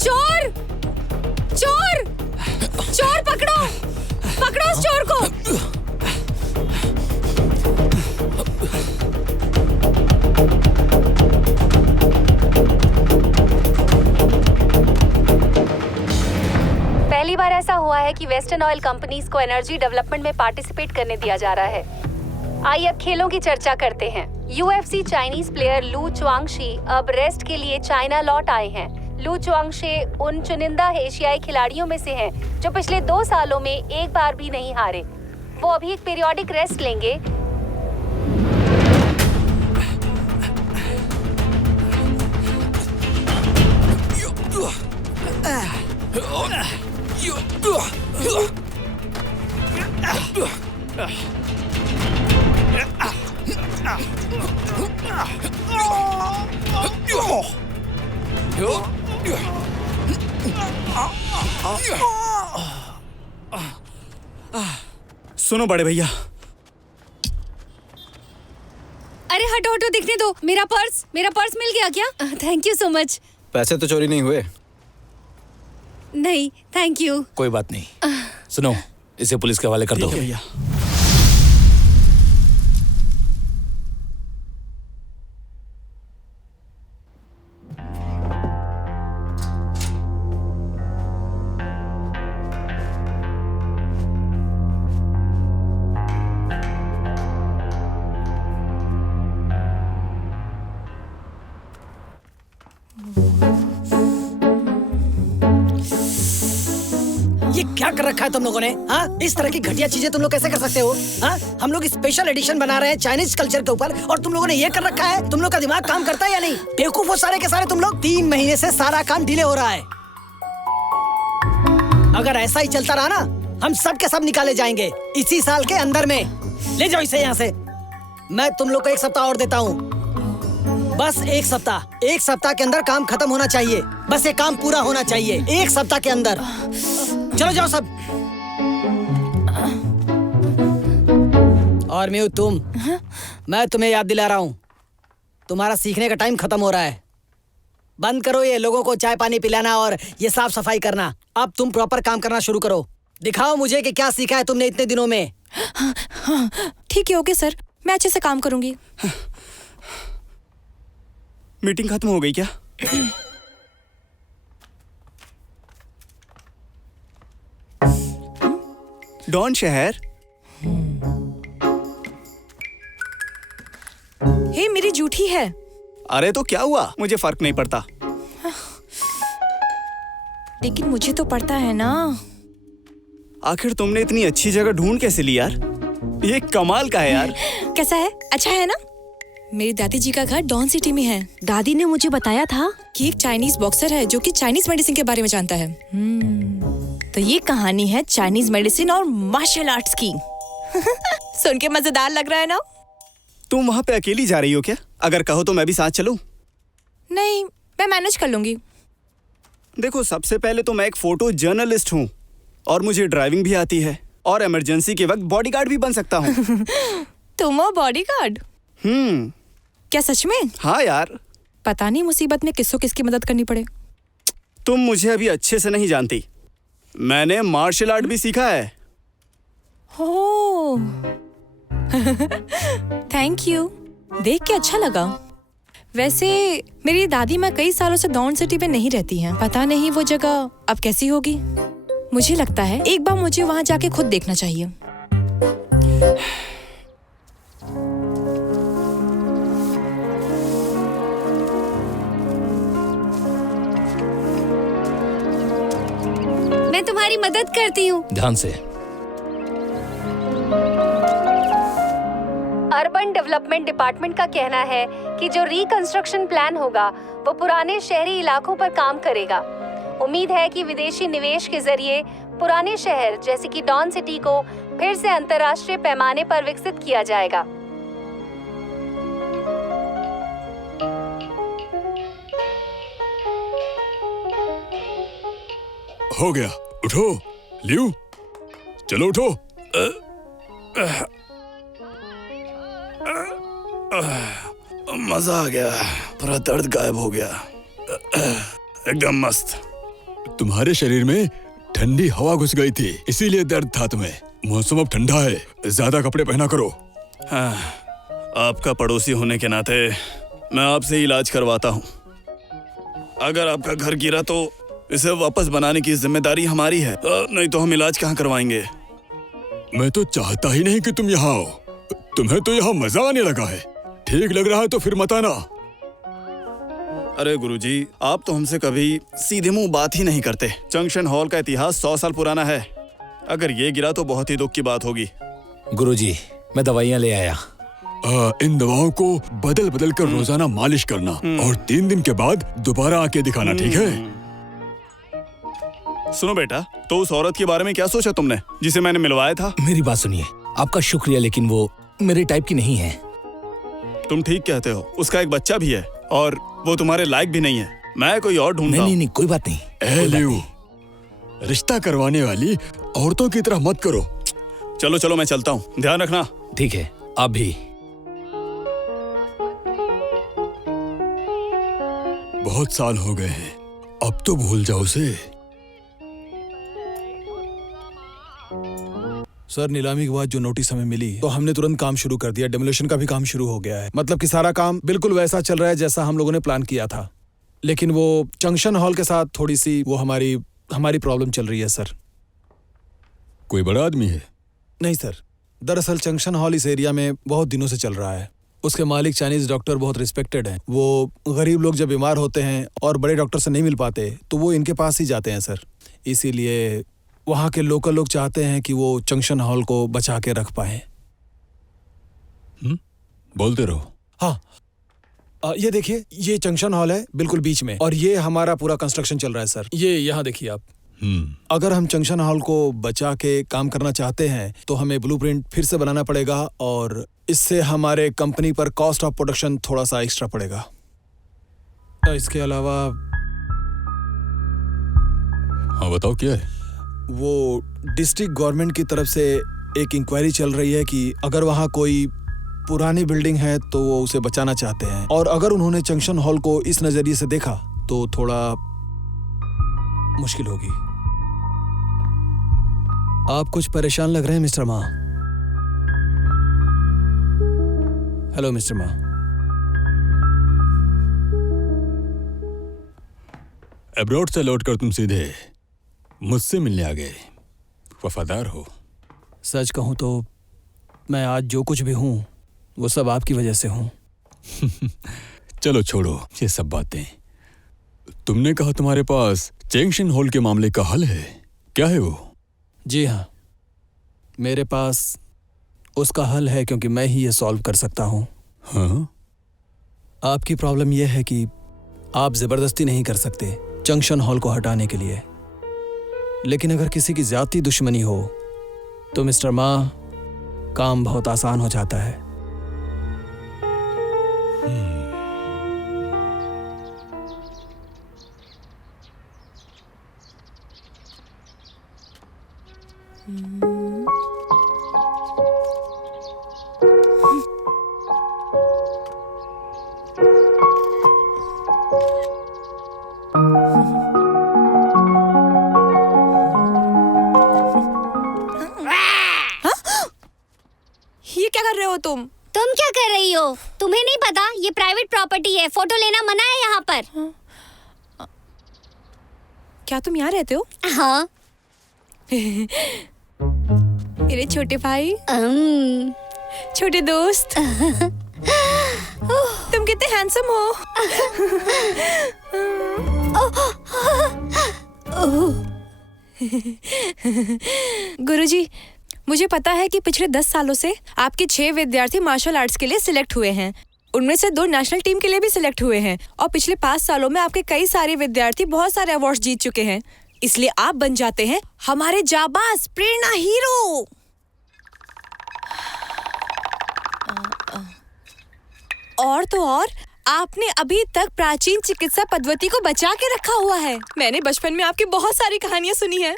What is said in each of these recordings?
चोर! चोर! चोर पकड़ो! पकड़ो उस चोर को! पहली बार ऐसा हुआ है कि वेस्टर्न ऑयल कंपनीज को एनर्जी डेवलपमेंट में पार्टिसिपेट करने दिया जा रहा है। आइए अब खेलों की चर्चा करते हैं। यूएफसी चाइनीज प्लेयर लू चुआंगशी अब रेस्ट के लिए चाइना लौट आए हैं। लू चुआंगशी उन चुनिंदा एशियाई खिलाड़ियों में से हैं जो पिछले 2 सालों में एक बार भी नहीं हारे। वो अभी एक पीरियोडिक रेस्ट लेंगे। सुनो बड़े भैया। अरे हटो हटो, दिखने दो। मेरा पर्स मिल गया क्या? Thank you so much. पैसे तो चोरी नहीं हुए? नहीं, थैंक यू। कोई बात नहीं। सुनो, इसे पुलिस के हवाले कर दो। भैया ये क्या कर रखा है तुम लोगों ने? हाँ, इस तरह की घटिया चीजें तुम लोग कैसे कर सकते हो? हाँ, हम लोग स्पेशल एडिशन बना रहे हैं चाइनीज कल्चर के ऊपर और तुम लोगों ने ये कर रखा है। तुम लोग का दिमाग काम करता है या नहीं? बेवकूफ हो सारे के सारे तुम लोग। 3 महीने से सारा काम डिले हो रहा है। अगर ऐसा ही चलता रहा ना, हम सब के सब निकाले जाएंगे इसी साल के अंदर में। ले जाओ इसे यहाँ से। मैं तुम लोग को 1 सप्ताह और देता हूँ, बस 1 सप्ताह। 1 सप्ताह के अंदर काम खत्म होना चाहिए। बस ये काम पूरा होना चाहिए 1 सप्ताह के अंदर। चलो जाओ सब। और मैं तुम, मैं तुम्हें याद दिला रहा हूँ, तुम्हारा सीखने का टाइम खत्म हो रहा है। बंद करो ये लोगों को चाय पानी पिलाना और ये साफ सफाई करना। अब तुम प्रॉपर काम करना शुरू करो। दिखाओ मुझे कि क्या सीखा है तुमने इतने दिनों में। ठीक है, ओके सर, मैं अच्छे से काम करूंगी। मीटिंग खत्म हो गई क्या? डॉन शहर। हे, मेरी जूठी है। अरे तो क्या हुआ, मुझे फर्क नहीं पड़ता। लेकिन मुझे तो पड़ता है ना। आखिर तुमने इतनी अच्छी जगह ढूंढ कैसे ली यार? ये कमाल का है यार। कैसा है? अच्छा है ना? मेरी दादी जी का घर डॉन सिटी में है। दादी ने मुझे बताया था कि एक चाइनीज बॉक्सर है जो कि चाइनीज मेडिसिन के बारे में जानता है। तो ये कहानी है चाइनीज मेडिसिन और मार्शल आर्ट्स की। सुन के मजेदार लग रहा है ना? तुम वहाँ पे अकेली जा रही हो क्या? अगर कहो तो मैं भी साथ चलूं? नहीं, मैं मैनेज कर लूंगी। देखो, सबसे पहले तो मैं एक फोटो जर्नलिस्ट हूँ और मुझे ड्राइविंग भी आती है और इमरजेंसी के वक्त बॉडीगार्ड भी बन सकता हूँ। तुम हो बॉडीगार्ड? क्या सच में? हाँ यार। पता नहीं मुसीबत में किसको किसकी मदद करनी पड़े। तुम मुझे अभी अच्छे से नहीं जानती। मैंने मार्शल आर्ट भी सीखा है। हो थैंक यू, देख के अच्छा लगा। वैसे मेरी दादी माँ कई सालों से डॉन सिटी में नहीं रहती हैं। पता नहीं वो जगह अब कैसी होगी। मुझे लगता है एक बार मुझे वहाँ जाके खुद देखना चाहिए। मैं तुम्हारी मदद करती हूँ। ध्यान से। अर्बन डेवलपमेंट डिपार्टमेंट का कहना है कि जो रिकंस्ट्रक्शन प्लान होगा वो पुराने शहरी इलाकों पर काम करेगा। उम्मीद है कि विदेशी निवेश के जरिए पुराने शहर जैसे कि डॉन सिटी को फिर से अंतर्राष्ट्रीय पैमाने पर विकसित किया जाएगा। हो गया, उठो लियो, चलो उठो। मजा आ गया, पूरा दर्द गायब हो गया। एकदम मस्त। तुम्हारे शरीर में ठंडी हवा घुस गई थी, इसीलिए दर्द था तुम्हें। मौसम अब ठंडा है, ज्यादा कपड़े पहना करो। हाँ, आपका पड़ोसी होने के नाते मैं आपसे इलाज करवाता हूँ। अगर आपका घर गिरा तो इसे वापस बनाने की जिम्मेदारी हमारी है, नहीं तो हम इलाज कहाँ करवाएंगे। मैं तो चाहता ही नहीं कि तुम यहाँ आओ, तुम्हें तो यहाँ मजा आने लगा है। ठीक लग रहा है तो फिर मत आना। अरे गुरुजी, आप तो हमसे कभी सीधे मुंह बात ही नहीं करते। जंक्शन हॉल का इतिहास 100 साल पुराना है। अगर ये गिरा तो बहुत ही दुख की बात होगी। गुरुजी, मैं दवाइयाँ ले आया। इन दवाओं को बदल बदल कर रोजाना मालिश करना और 3 दिन के बाद दोबारा आके दिखाना, ठीक है? सुनो बेटा, तो उस औरत के बारे में क्या सोचा तुमने जिसे मैंने मिलवाया था? मेरी बात सुनिए, आपका शुक्रिया, लेकिन वो मेरे टाइप की नहीं है। तुम ठीक कहते हो, उसका एक बच्चा भी है और वो तुम्हारे लायक भी नहीं है। मैं कोई और ढूंढता हूँ। नहीं, कोई बात नहीं। ए लियू, रिश्ता करवाने वाली औरतों की तरह मत करो। चलो चलो, मैं चलता हूँ, ध्यान रखना। ठीक है, आप भी। बहुत साल हो गए हैं, अब तो भूल जाओ उसे। सर, नीलामी के बाद जो नोटिस हमें मिली तो हमने तुरंत काम शुरू कर दिया। डेमोलिशन का भी काम शुरू हो गया है। मतलब कि सारा काम बिल्कुल वैसा चल रहा है जैसा हम लोगों ने प्लान किया था। लेकिन वो जंक्शन हॉल के साथ थोड़ी सी वो हमारी प्रॉब्लम चल रही है सर। कोई बड़ा आदमी है? नहीं सर, दरअसल जंक्शन हॉल इस एरिया में बहुत दिनों से चल रहा है। उसके मालिक चाइनीज डॉक्टर बहुत रिस्पेक्टेड हैं। वो गरीब लोग जब बीमार होते हैं और बड़े डॉक्टर से नहीं मिल पाते तो वो इनके पास ही जाते हैं सर। इसीलिए वहाँ के लोकल लोग चाहते हैं कि वो जंक्शन हॉल को बचा के रख पाए। बोलते रहो। हाँ, ये देखिए, ये जंक्शन हॉल है बिल्कुल बीच में, और ये हमारा पूरा कंस्ट्रक्शन चल रहा है सर। ये यहाँ देखिए आप। अगर हम जंक्शन हॉल को बचा के काम करना चाहते हैं तो हमें ब्लूप्रिंट फिर से बनाना पड़ेगा और इससे हमारे कंपनी पर कॉस्ट ऑफ प्रोडक्शन थोड़ा सा एक्स्ट्रा पड़ेगा। इसके अलावा हाँ, बताओ क्या है? वो डिस्ट्रिक्ट गवर्नमेंट की तरफ से एक इंक्वायरी चल रही है कि अगर वहाँ कोई पुरानी बिल्डिंग है तो वो उसे बचाना चाहते हैं, और अगर उन्होंने जंक्शन हॉल को इस नजरिए से देखा तो थोड़ा मुश्किल होगी। आप कुछ परेशान लग रहे हैं मिस्टर मा। हेलो मिस्टर मा। अब्रॉड से लौटकर तुम सीधे मुझसे मिलने आ गए। वफादार हो। सच कहूं तो मैं आज जो कुछ भी हूं वो सब आपकी वजह से हूं। चलो छोड़ो ये सब बातें। तुमने कहा तुम्हारे पास जंक्शन हॉल के मामले का हल है, क्या है वो? जी हाँ, मेरे पास उसका हल है, क्योंकि मैं ही ये सॉल्व कर सकता हूँ। हाँ? आपकी प्रॉब्लम यह है कि आप जबरदस्ती नहीं कर सकते जंक्शन हॉल को हटाने के लिए। लेकिन अगर किसी की ज्यादा दुश्मनी हो तो मिस्टर मा, काम बहुत आसान हो जाता है। ये क्या कर रहे हो तुम? तुम क्या कर रही हो? तुम्हें नहीं पता ये प्राइवेट प्रॉपर्टी है, फोटो लेना मना है यहाँ पर। क्या तुम यहाँ रहते हो? हाँ। मेरे छोटे भाई, छोटे दोस्त, तुम कितने हैंडसम हो। गुरुजी, मुझे पता है कि पिछले 10 सालों से आपके 6 विद्यार्थी मार्शल आर्ट्स के लिए सिलेक्ट हुए हैं। उनमें से 2 नेशनल टीम के लिए भी सिलेक्ट हुए हैं, और पिछले 5 सालों में आपके कई सारे विद्यार्थी बहुत सारे अवार्ड्स जीत चुके हैं। इसलिए आप बन जाते हैं हमारे जाबाज प्रेरणा हीरो। और तो और, आपने अभी तक प्राचीन चिकित्सा पद्धति को बचा के रखा हुआ है। मैंने बचपन में आपकी बहुत सारी कहानियां सुनी है।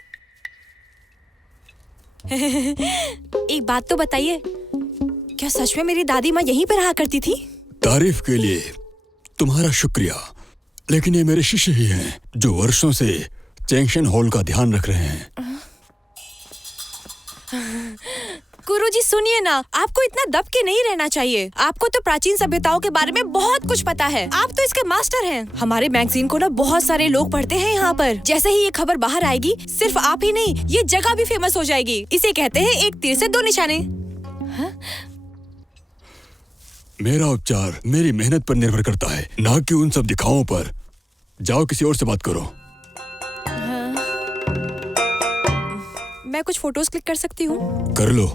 एक बात तो बताइए, क्या सच में मेरी दादी माँ यहीं पर रहा करती थी? तारीफ के लिए तुम्हारा शुक्रिया, लेकिन ये मेरे शिष्य ही हैं जो वर्षों से जंक्शन हॉल का ध्यान रख रहे हैं। गुरुजी सुनिए ना, आपको इतना दब के नहीं रहना चाहिए। आपको तो प्राचीन सभ्यताओं के बारे में बहुत कुछ पता है। आप तो इसके मास्टर हैं। हमारे मैगजीन को ना बहुत सारे लोग पढ़ते हैं यहाँ पर। जैसे ही ये खबर बाहर आएगी, सिर्फ आप ही नहीं, ये जगह भी फेमस हो जाएगी। इसे कहते हैं एक तीर से 2 निशाने। मेरा उपचार मेरी मेहनत पर निर्भर करता है, ना कि उन सब दिखाओं पर। जाओ किसी और से बात करो। मैं कुछ फोटोज क्लिक कर सकती हूँ? कर लो।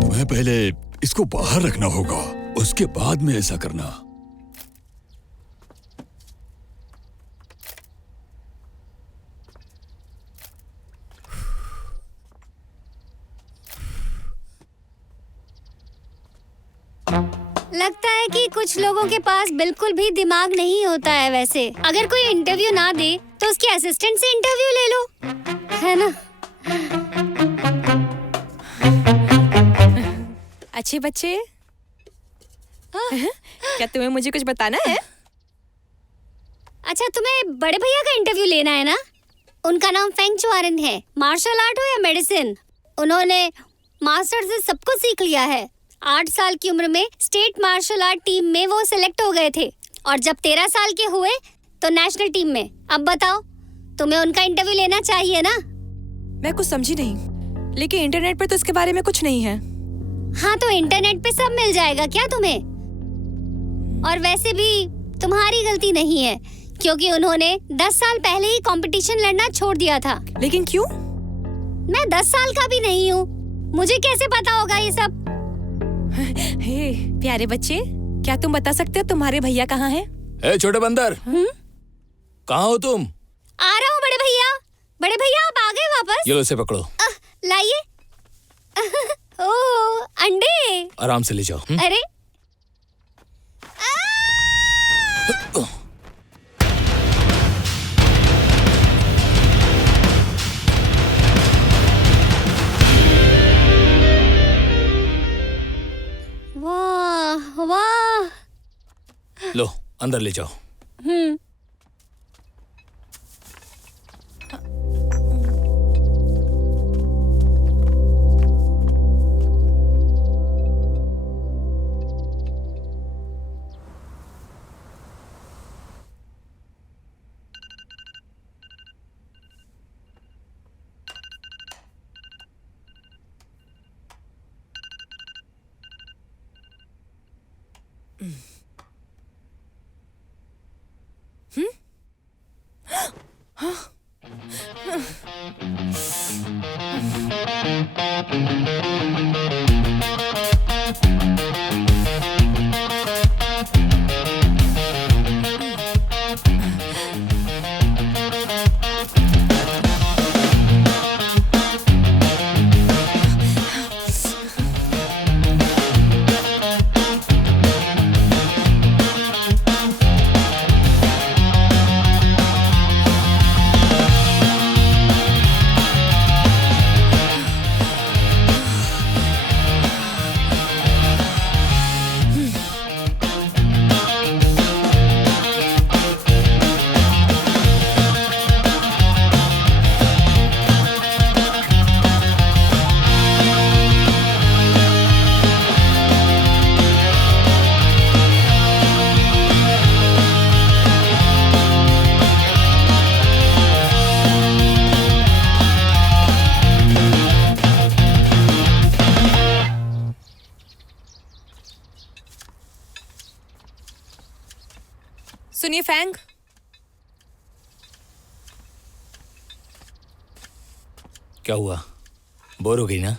तुम्हें पहले इसको बाहर रखना होगा, उसके बाद में ऐसा करना। लगता है कि कुछ लोगों के पास बिल्कुल भी दिमाग नहीं होता है। वैसे अगर कोई इंटरव्यू ना दे तो उसके असिस्टेंट से इंटरव्यू ले लो, है ना? अच्छे बच्चे, क्या तुम्हें मुझे कुछ बताना है? अच्छा, तुम्हें बड़े भैया का इंटरव्यू लेना है ना? उनका नाम फेंग चुआरन है। मार्शल आर्ट हो या मेडिसिन, उन्होंने मास्टर से सब कुछ सीख लिया है। 8 साल की उम्र में स्टेट मार्शल आर्ट टीम में वो सिलेक्ट हो गए थे और जब 13 साल के हुए तो नेशनल टीम में। अब बताओ, तुम्हें उनका इंटरव्यू लेना चाहिए ना? मैं कुछ समझी नहीं, लेकिन इंटरनेट पर तो इसके बारे में कुछ नहीं है। हाँ, तो इंटरनेट पे सब मिल जाएगा क्या तुम्हें? और वैसे भी तुम्हारी गलती नहीं है, क्योंकि उन्होंने 10 साल पहले ही कंपटीशन लड़ना छोड़ दिया था। लेकिन क्यों? मैं 10 साल का भी नहीं हूँ, मुझे कैसे पता होगा ये सब? हे प्यारे बच्चे, क्या तुम बता सकते हो तुम्हारे भैया कहाँ हैं? ए छोटे बंदर, कहाँ हो तुम? आ रहा हूँ बड़े भैया। बड़े भैया आप आ गए वापस? ये लो, इसे पकड़ो। लाइए। ओह, अंडे। आराम से ले जाओ। अरे वाह वाह। लो, अंदर ले जाओ। सुनिए फैंग, क्या हुआ? बोर हो गई ना?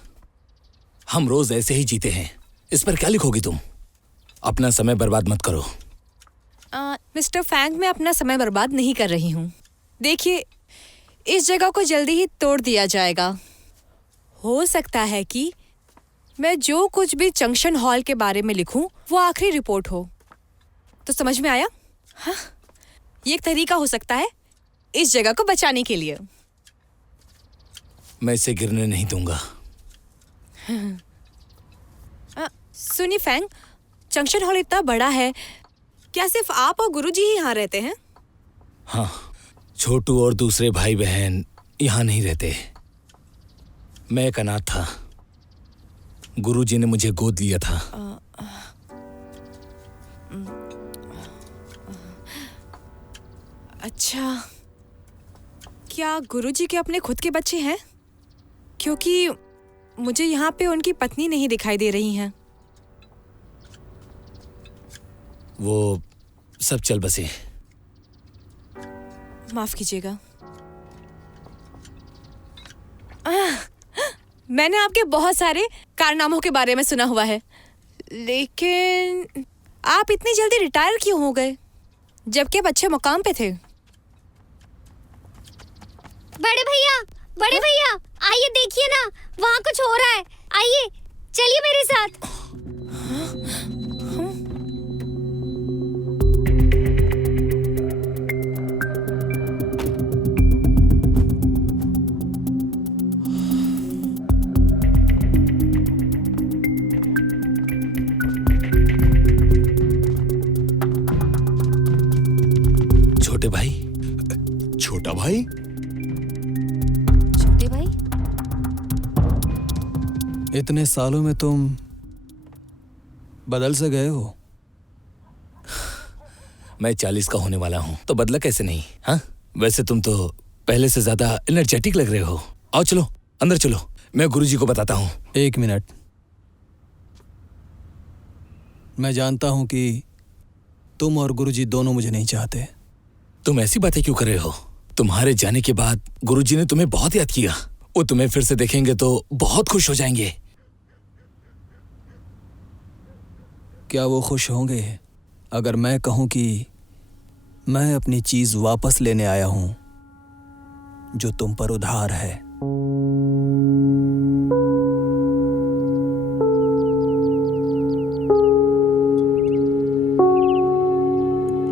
हम रोज ऐसे ही जीते हैं, इस पर क्या लिखोगी तुम? अपना समय बर्बाद मत करो। मिस्टर फैंग, मैं अपना समय बर्बाद नहीं कर रही हूँ। देखिए, इस जगह को जल्दी ही तोड़ दिया जाएगा। हो सकता है कि मैं जो कुछ भी जंक्शन हॉल के बारे में लिखूं वो आखिरी रिपोर्ट हो। तो समझ में आया? हाँ, ये एक तरीका हो सकता है इस जगह को बचाने के लिए। मैं इसे गिरने नहीं दूंगा। सुनिए फैंग, जंक्शन हॉल इतना बड़ा है, क्या सिर्फ आप और गुरुजी ही यहाँ रहते हैं? हाँ, छोटू और दूसरे भाई बहन यहाँ नहीं रहते। मैं एक अनाथ था। गुरुजी ने मुझे गोद लिया था। अच्छा, क्या गुरुजी के अपने खुद के बच्चे हैं? क्योंकि मुझे यहाँ पे उनकी पत्नी नहीं दिखाई दे रही हैं। वो सब चल बसे। माफ कीजिएगा। मैंने आपके बहुत सारे कारनामों के बारे में सुना हुआ है, लेकिन आप इतनी जल्दी रिटायर क्यों हो गए जबकि आप अच्छे मुकाम पे थे? बड़े भैया, आइए देखिए ना, वहाँ कुछ हो रहा है। आइए, चलिए मेरे साथ। छोटे भाई। छोटा भाई? छोटे भाई? इतने सालों में तुम बदल से गए हो। मैं 40 का होने वाला हूँ, तो बदला कैसे नहीं? हाँ, वैसे तुम तो पहले से ज्यादा एनर्जेटिक लग रहे हो। आओ चलो, अंदर चलो, मैं गुरुजी को बताता हूँ। 1 मिनट। मैं जानता हूं कि तुम और गुरुजी दोनों मुझे नहीं चाहते। तुम ऐसी बातें क्यों कर रहे हो? तुम्हारे जाने के बाद गुरुजी ने तुम्हें बहुत याद किया। वो तुम्हें फिर से देखेंगे तो बहुत खुश हो जाएंगे। क्या वो खुश होंगे अगर मैं कहूं कि मैं अपनी चीज वापस लेने आया हूं जो तुम पर उधार है?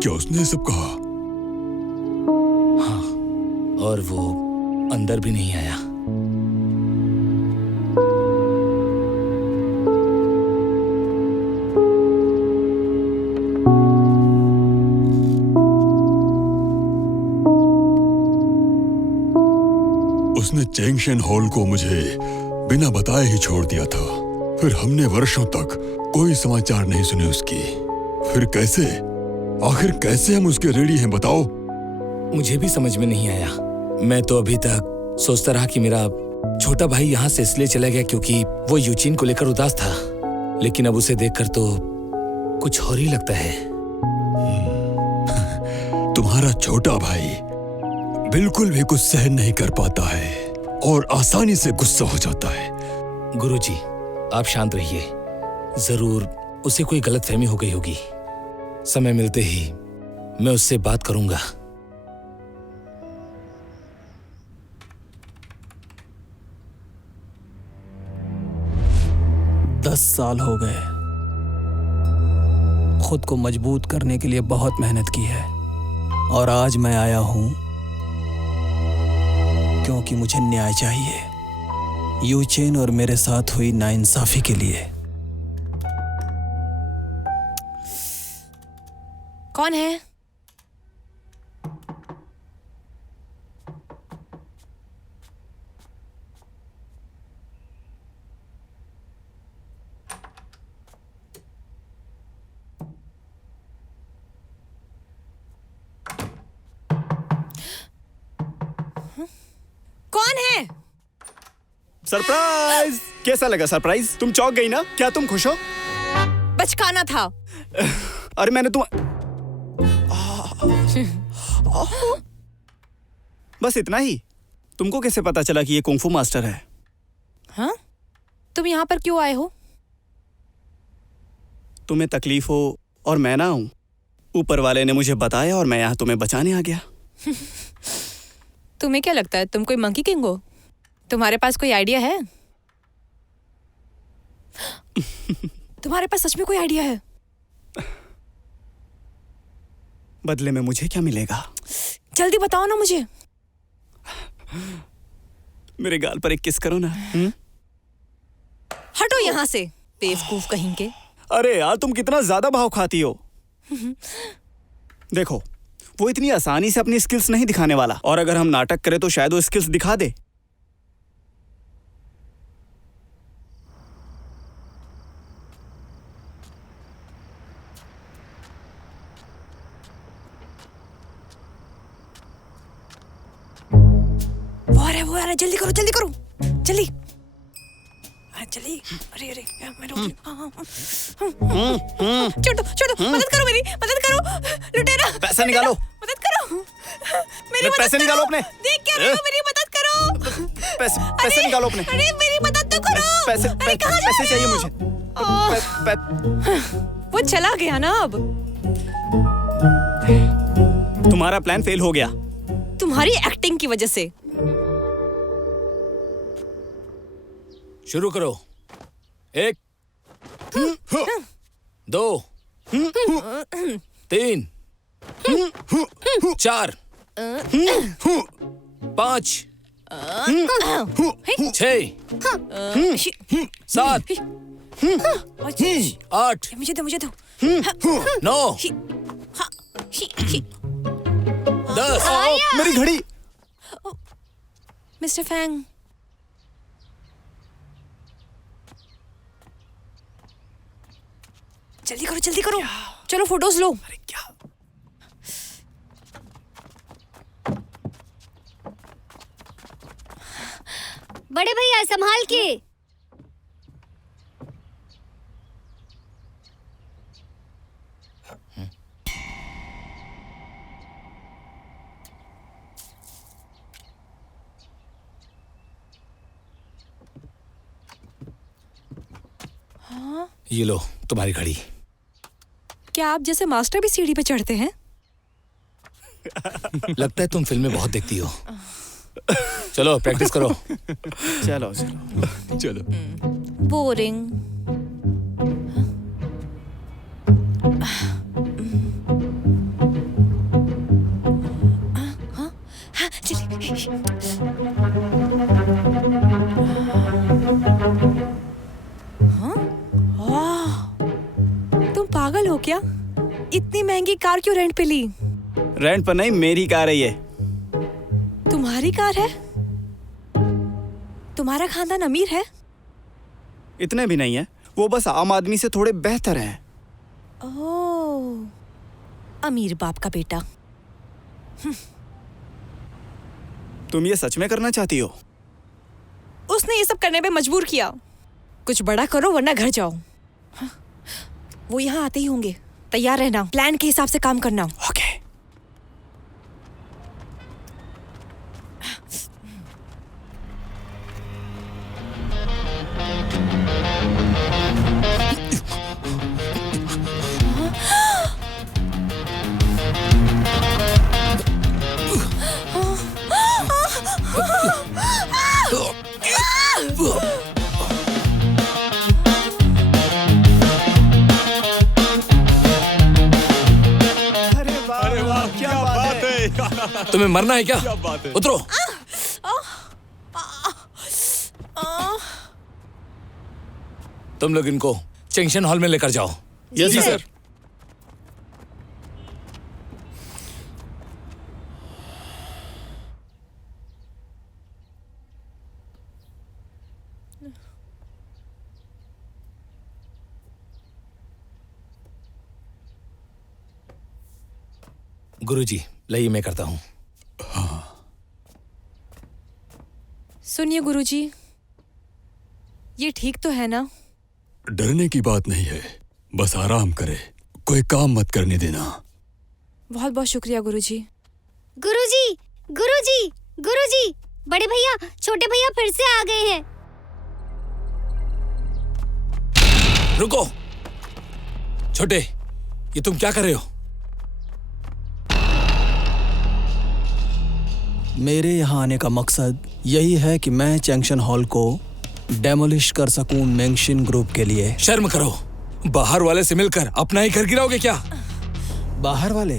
क्या उसने ये सब कहा? हाँ, और वो अंदर भी नहीं आया। उसने चेंगशन हॉल को मुझे बिना बताए ही छोड़ दिया था। फिर हमने वर्षों तक कोई समाचार नहीं सुने उसकी। फिर कैसे, आखिर कैसे हम उसके रेडी हैं, बताओ? मुझे भी समझ में नहीं आया। मैं तो अभी तक सोचता रहा कि मेरा छोटा भाई यहाँ से इसलिए चला गया क्योंकि वो यूचीन को लेकर उदास था, लेकिन अब उसे देखकर तो कुछ और ही लगता है। तुम्हारा छोटा भाई बिल्कुल भी कुछ सहन नहीं कर पाता है और आसानी से गुस्सा हो जाता है। गुरुजी, आप शांत रहिए। जरूर उसे कोई गलतफहमी हो गई होगी। समय मिलते ही मैं उससे बात करूंगा। दस साल हो गए। खुद को मजबूत करने के लिए बहुत मेहनत की है और आज मैं आया हूं क्योंकि मुझे न्याय चाहिए, यूचेन और मेरे साथ हुई नाइंसाफी के लिए। कौन है? कौन है? सरप्राइज! कैसा लगा सरप्राइज? तुम चौंक गई ना? क्या तुम खुश हो? बचकाना था। अरे मैंने तुम बस इतना ही। तुमको कैसे पता चला कि ये कुंफू मास्टर है? हाँ? तुम यहाँ पर क्यों आए हो? तुम्हें तकलीफ हो और मैं ना आऊं, ऊपर वाले ने मुझे बताया और मैं यहाँ तुम्हें बचाने आ गया। तुम्हें क्या लगता है तुम कोई मंकी किंग हो? तुम्हारे पास कोई आइडिया है? तुम्हारे पास सच में कोई आइडिया है? बदले में मुझे क्या मिलेगा? जल्दी बताओ ना मुझे। मेरे गाल पर एक किस करो ना। हटो यहाँ से, बेवकूफ कहीं के। अरे यार, तुम कितना ज्यादा भाव खाती हो। देखो, वो इतनी आसानी से अपनी स्किल्स नहीं दिखाने वाला, और अगर हम नाटक करें तो शायद वो स्किल्स दिखा दे। वो आ रहा है, जल्दी करो जल्दी। चलिए, अरे मैं रोक रही हूँ। छोड़ो, मदद करो मेरी, मदद करो लुटेरा। पैसा निकालो, मदद करो मेरी, पैसे निकालो अपने। देख क्या रहे हो, मेरी मदद करो। पैसे निकालो अपने। अरे मेरी मदद तो करो। पैसे चाहिए मुझे। वो चला गया ना अब। तुम्हारा प्लान फेल हो गया तुम्हारी एक्टिंग की वजह से। शुरू करो। 1 2 3 4 5 6 7 8 मुझे दो 9 10। मेरी घड़ी। मिस्टर फैंग, जल्दी करो। चलो फोटोज लो। अरे क्या? बड़े भैया संभाल के। ये लो तुम्हारी घड़ी। क्या आप जैसे मास्टर भी सीढ़ी पे चढ़ते हैं? लगता है तुम फिल्में बहुत देखती हो। चलो प्रैक्टिस करो। चलो। बोरिंग। तुम पागल हो क्या? इतनी महंगी कार क्यों रेंट पे ली? रेंट पर नहीं, मेरी कार है ये। तुम्हारी कार है? तुम्हारा खानदान अमीर है? इतने भी नहीं है, वो बस आम आदमी से थोड़े बेहतर हैं। ओह, अमीर बाप का बेटा। तुम ये सच में करना चाहती हो? उसने ये सब करने पे मजबूर किया। कुछ बड़ा करो वरना घर जाओ। वो यहाँ आते ही होंगे, तैयार रहना, प्लान के हिसाब से काम करना। ओके। तुम्हें मरना है क्या? उतरो। तुम लोग इनको जंक्शन हॉल में लेकर जाओ। जी सर। गुरुजी, लाइए मैं करता हूँ। सुनिए गुरुजी, ये ठीक तो है ना? डरने की बात नहीं है, बस आराम करे, कोई काम मत करने देना। बहुत बहुत शुक्रिया गुरुजी। गुरुजी, गुरुजी, गुरुजी, बड़े भैया, छोटे भैया फिर से आ गए हैं। रुको। छोटे, ये तुम क्या कर रहे हो? मेरे यहाँ आने का मकसद यही है कि मैं जंक्शन हॉल को डेमोलिश कर सकूं मेंगशिन ग्रुप के लिए। शर्म करो, बाहर वाले से मिलकर अपना ही घर गिराओगे क्या? बाहर वाले?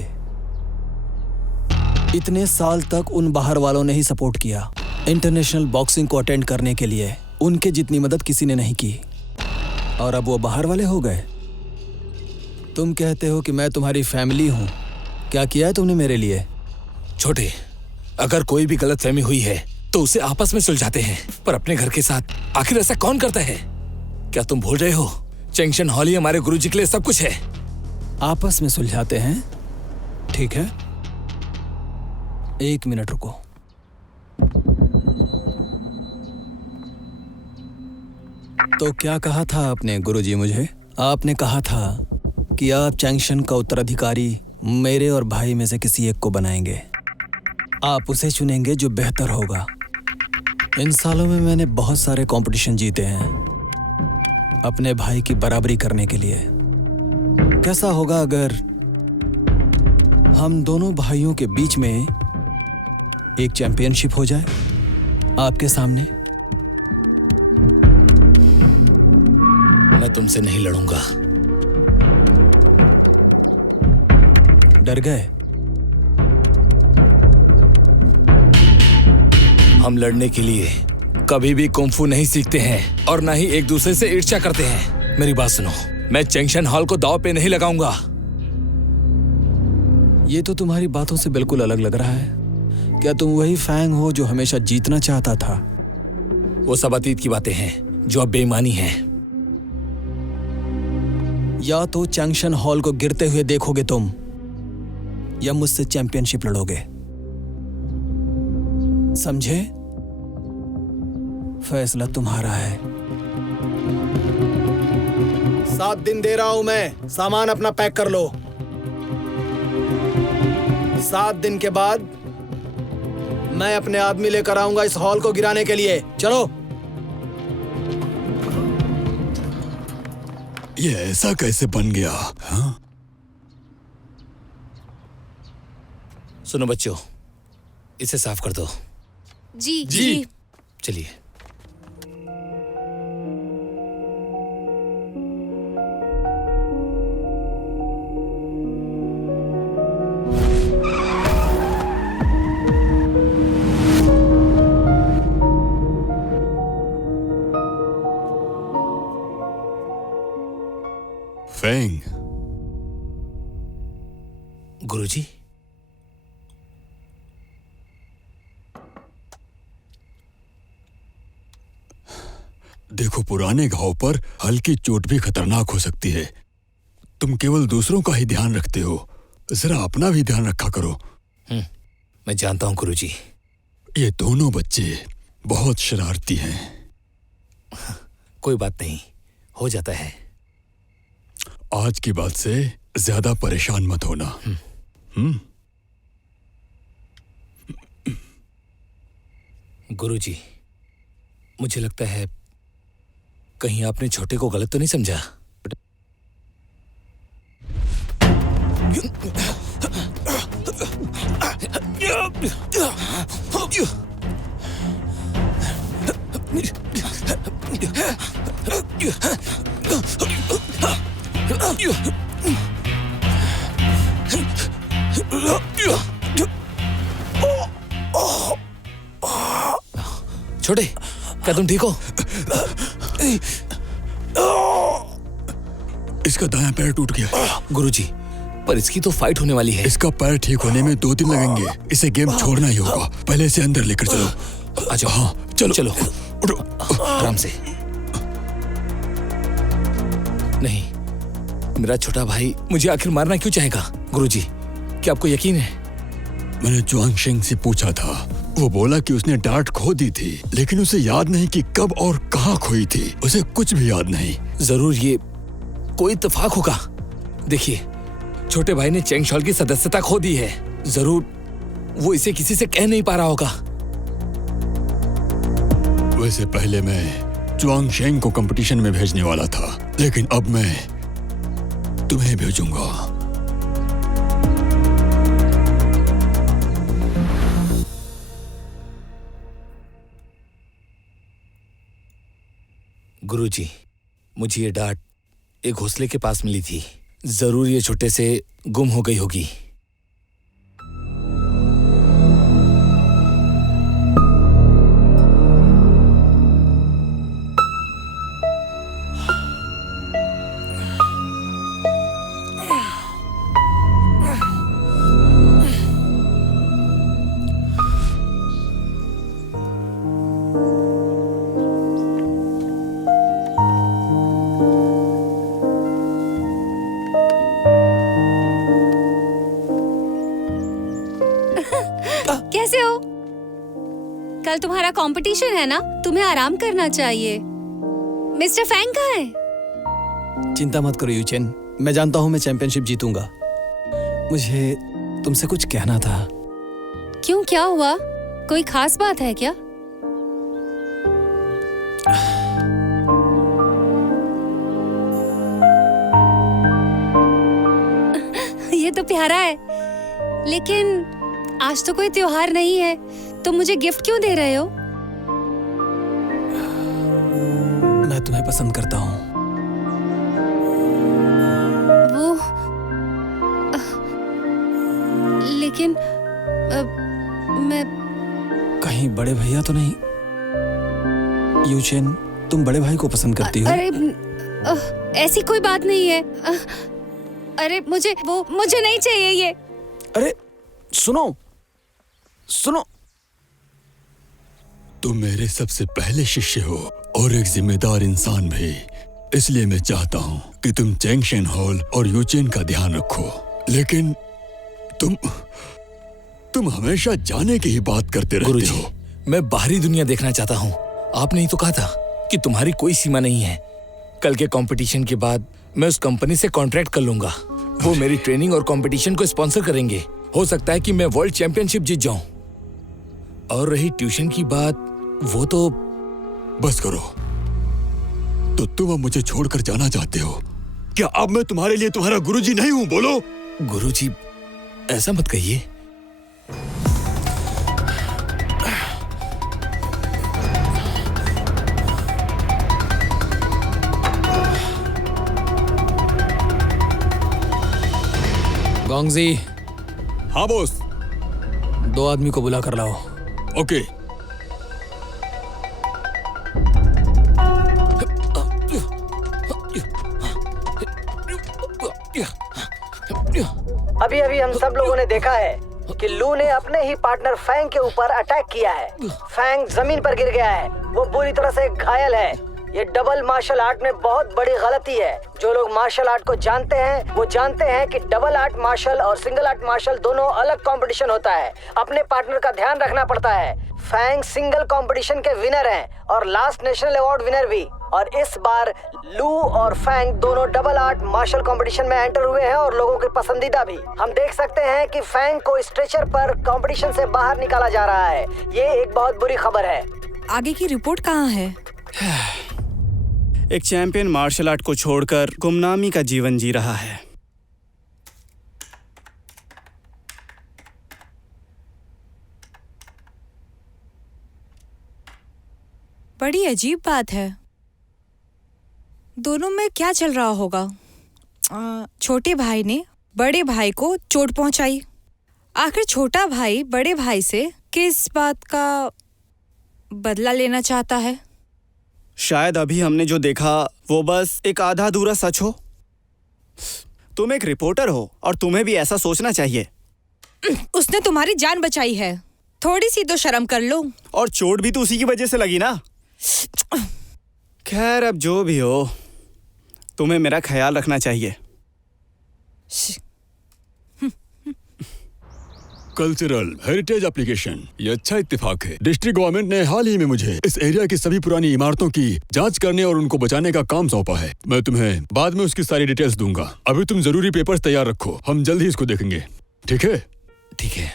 इतने साल तक उन बाहर वालों ने ही सपोर्ट किया। इंटरनेशनल बॉक्सिंग को अटेंड करने के लिए उनके जितनी मदद किसी ने नहीं की, और अब वो बाहर वाले हो गए। तुम कहते हो कि मैं तुम्हारी फैमिली हूं, क्या किया है तुमने मेरे लिए? छोटे, अगर कोई भी गलतफहमी हुई है तो उसे आपस में सुलझाते हैं, पर अपने घर के साथ आखिर ऐसा कौन करता है? क्या तुम भूल रहे हो? जंक्शन हॉल ही हमारे गुरुजी के लिए सब कुछ है। आपस में सुलझाते हैं? ठीक है, 1 मिनट रुको। तो क्या कहा था आपने गुरुजी मुझे? आपने कहा था कि आप जंक्शन का उत्तराधिकारी मेरे और भाई में से किसी एक को बनाएंगे। आप उसे चुनेंगे जो बेहतर होगा। इन सालों में मैंने बहुत सारे कंपटीशन जीते हैं अपने भाई की बराबरी करने के लिए। कैसा होगा अगर हम दोनों भाइयों के बीच में एक चैंपियनशिप हो जाए आपके सामने? मैं तुमसे नहीं लड़ूंगा। डर गए? हम लड़ने के लिए कभी भी कुंफू नहीं सीखते हैं और ना ही एक दूसरे से ईर्ष्या करते हैं। मेरी बात सुनो, मैं जंक्शन हॉल को दांव पे नहीं लगाऊंगा। ये तो तुम्हारी बातों से बिल्कुल अलग लग रहा है। क्या तुम वही फैंग हो जो हमेशा जीतना चाहता था? वो सब अतीत की बातें हैं जो अब बेईमानी है। या तो जंक्शन हॉल को गिरते हुए देखोगे तुम, या मुझसे चैंपियनशिप लड़ोगे। समझे? फैसला तुम्हारा है। 7 दिन दे रहा हूं मैं, सामान अपना पैक कर लो। 7 दिन के बाद मैं अपने आदमी लेकर आऊंगा इस हॉल को गिराने के लिए। चलो। ये ऐसा कैसे बन गया? हाँ? सुनो बच्चों, इसे साफ कर दो। जी। चलिए। फैंग, गुरुजी, देखो, पुराने घाव पर हल्की चोट भी खतरनाक हो सकती है। तुम केवल दूसरों का ही ध्यान रखते हो, जरा अपना भी ध्यान रखा करो। मैं जानता हूं गुरुजी। ये दोनों बच्चे बहुत शरारती हैं। कोई बात नहीं, हो जाता है। आज की बात से ज्यादा परेशान मत होना। गुरुजी, मुझे लगता है कहीं आपने छोटे को गलत तो नहीं समझा? छोटे, क्या तुम ठीक हो? इसका दायां पैर टूट गया। गुरुजी, पर इसकी तो फाइट होने वाली है। इसका पैर ठीक होने में 2 दिन लगेंगे। इसे गेम छोड़ना ही होगा। पहले इसे अंदर लेकर चलो। आ जाओ। हाँ, चलो चलो। उठो। आराम से। नहीं, मेरा छोटा भाई मुझे आखिर मारना क्यों चाहेगा? गुरुजी, क्या आपको यकीन है? मैंने जुआंगशेंग से पूछा था, वो बोला कि उसने डार्ट खो दी थी, लेकिन उसे याद नहीं कि कब और कहाँ खोई थी। उसे कुछ भी याद नहीं। जरूर ये कोई इत्तेफाक होगा। देखिए, छोटे भाई ने चेंग शॉल की सदस्यता खो दी है। जरूर वो इसे किसी से कह नहीं पा रहा होगा। वैसे पहले मैं जुआंगशेंग को कंपटीशन में भेजने वाला था, लेकिन अब मैं तुम्हें भेजूंगा। गुरुजी, मुझे ये डांट एक घोंसले के पास मिली थी। जरूर ये छोटे से गुम हो गई होगी। कैसे हो? कल तुम्हारा कंपटीशन है ना, तुम्हें आराम करना चाहिए। मिस्टर फैंग कहाँ है? चिंता मत करो यूचेन, मैं जानता हूँ मैं चैंपियनशिप जीतूंगा। मुझे तुमसे कुछ कहना था। क्यों, क्या हुआ? कोई खास बात है क्या? ये तो प्यारा है, लेकिन आज तो कोई त्योहार नहीं है, तुम मुझे गिफ्ट क्यों दे रहे हो? मैं तुम्हें पसंद करता हूँ। वो लेकिन मैं कहीं बड़े भैया तो नहीं? यूचेन, तुम बड़े भाई को पसंद करती हो? अरे ऐसी कोई बात नहीं है। अरे मुझे नहीं चाहिए ये। अरे सुनो सुनो, तुम मेरे सबसे पहले शिष्य हो और एक जिम्मेदार इंसान भी, इसलिए मैं चाहता हूँ कि तुम चैंगशेन हॉल और यूचेन का ध्यान रखो। लेकिन तुम हमेशा जाने की ही बात करते रहते गुरुजी, हो। मैं बाहरी दुनिया देखना चाहता हूँ। आपने ही तो कहा था कि तुम्हारी कोई सीमा नहीं है। कल के कंपटीशन के बाद मैं उस कंपनी से कॉन्ट्रैक्ट कर लूंगा। वो मेरी ट्रेनिंग और कंपटीशन को स्पॉन्सर करेंगे। हो सकता है कि मैं वर्ल्ड चैंपियनशिप जीत जाऊं। और रही ट्यूशन की बात, वो तो बस करो। तो तुम अब मुझे छोड़कर जाना चाहते हो? क्या अब मैं तुम्हारे लिए तुम्हारा गुरुजी नहीं हूँ? बोलो। गुरुजी, ऐसा मत कहिए। गोंगजी, हाँ बॉस। 2 आदमी को बुला कर लाओ। ओके। अभी अभी हम सब लोगों ने देखा है कि लू ने अपने ही पार्टनर फैंग के ऊपर अटैक किया है। फैंग जमीन पर गिर गया है, वो बुरी तरह से घायल है। ये डबल मार्शल आर्ट में बहुत बड़ी गलती है। जो लोग मार्शल आर्ट को जानते हैं वो जानते हैं कि डबल आर्ट मार्शल और सिंगल आर्ट मार्शल दोनों अलग कंपटीशन होता है। अपने पार्टनर का ध्यान रखना पड़ता है। फैंग सिंगल कंपटीशन के विनर हैं और लास्ट नेशनल अवार्ड विनर भी। और इस बार लू और फैंग दोनों डबल आर्ट मार्शल कंपटीशन में एंटर हुए हैं और लोगों के पसंदीदा भी। हम देख सकते हैं कि फैंग को स्ट्रेचर पर कंपटीशन से बाहर निकाला जा रहा है। ये एक बहुत बुरी खबर है। आगे की रिपोर्ट कहाँ है? एक चैंपियन मार्शल आर्ट को छोड़कर गुमनामी का जीवन जी रहा है। बड़ी अजीब बात है। दोनों में क्या चल रहा होगा? छोटे भाई ने बड़े भाई को चोट पहुंचाई। आखिर छोटा भाई बड़े भाई से किस बात का बदला लेना चाहता है? शायद अभी हमने जो देखा वो बस एक आधा अधूरा सच हो। तुम एक रिपोर्टर हो और तुम्हें भी ऐसा सोचना चाहिए। उसने तुम्हारी जान बचाई है, थोड़ी सी तो शर्म कर लो। और चोट भी तो उसी की वजह से लगी ना। खैर, अब जो भी हो, तुम्हें मेरा ख्याल रखना चाहिए। कल्चरल हेरिटेज एप्लीकेशन, ये अच्छा इत्तेफाक है। डिस्ट्रिक्ट गवर्नमेंट ने हाल ही में मुझे इस एरिया की सभी पुरानी इमारतों की जांच करने और उनको बचाने का काम सौंपा है। मैं तुम्हें बाद में उसकी सारी डिटेल्स दूंगा। अभी तुम जरूरी पेपर्स तैयार रखो, हम जल्द ही इसको देखेंगे। ठीक है? ठीक है।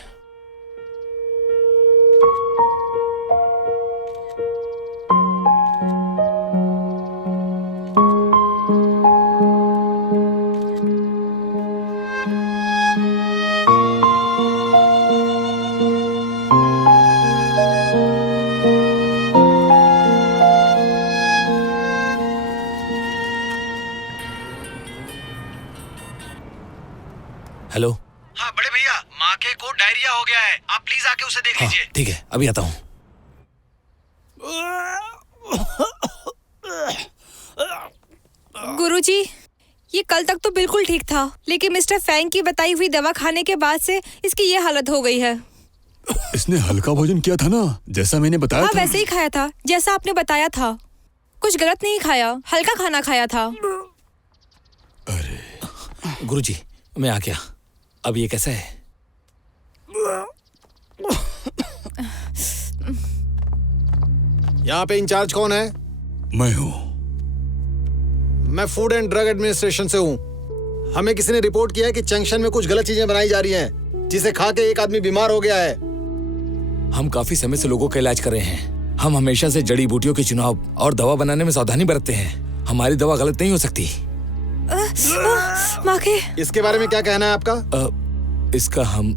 हेलो। हाँ बड़े भैया, माँ के को डायरिया हो गया है, आप प्लीज आके उसे देख लीजिए। ठीक है, अभी आता हूँ। गुरुजी, ये कल तक तो बिल्कुल ठीक था, लेकिन मिस्टर फैंग की बताई हुई दवा खाने के बाद से इसकी ये हालत हो गई है। इसने हल्का भोजन किया था ना, जैसा मैंने बताया हाँ, था। वैसे ही खाया था जैसा आपने बताया था। कुछ गलत नहीं खाया, हल्का खाना खाया था। अरे गुरुजी, मैं आ गया। अब ये कैसा है? यहाँ पे इंचार्ज कौन है? मैं हूँ। मैं फूड एंड ड्रग एडमिनिस्ट्रेशन से हूँ। हमें किसी ने रिपोर्ट किया है कि जंक्शन में कुछ गलत चीजें बनाई जा रही हैं, जिसे खा के एक आदमी बीमार हो गया है। हम काफी समय से लोगों का इलाज कर रहे हैं। हम हमेशा से जड़ी बूटियों के चुनाव और दवा बनाने में सावधानी बरतते हैं। हमारी दवा गलत नहीं हो सकती। माके, इसके बारे में क्या कहना है आपका? इसका हम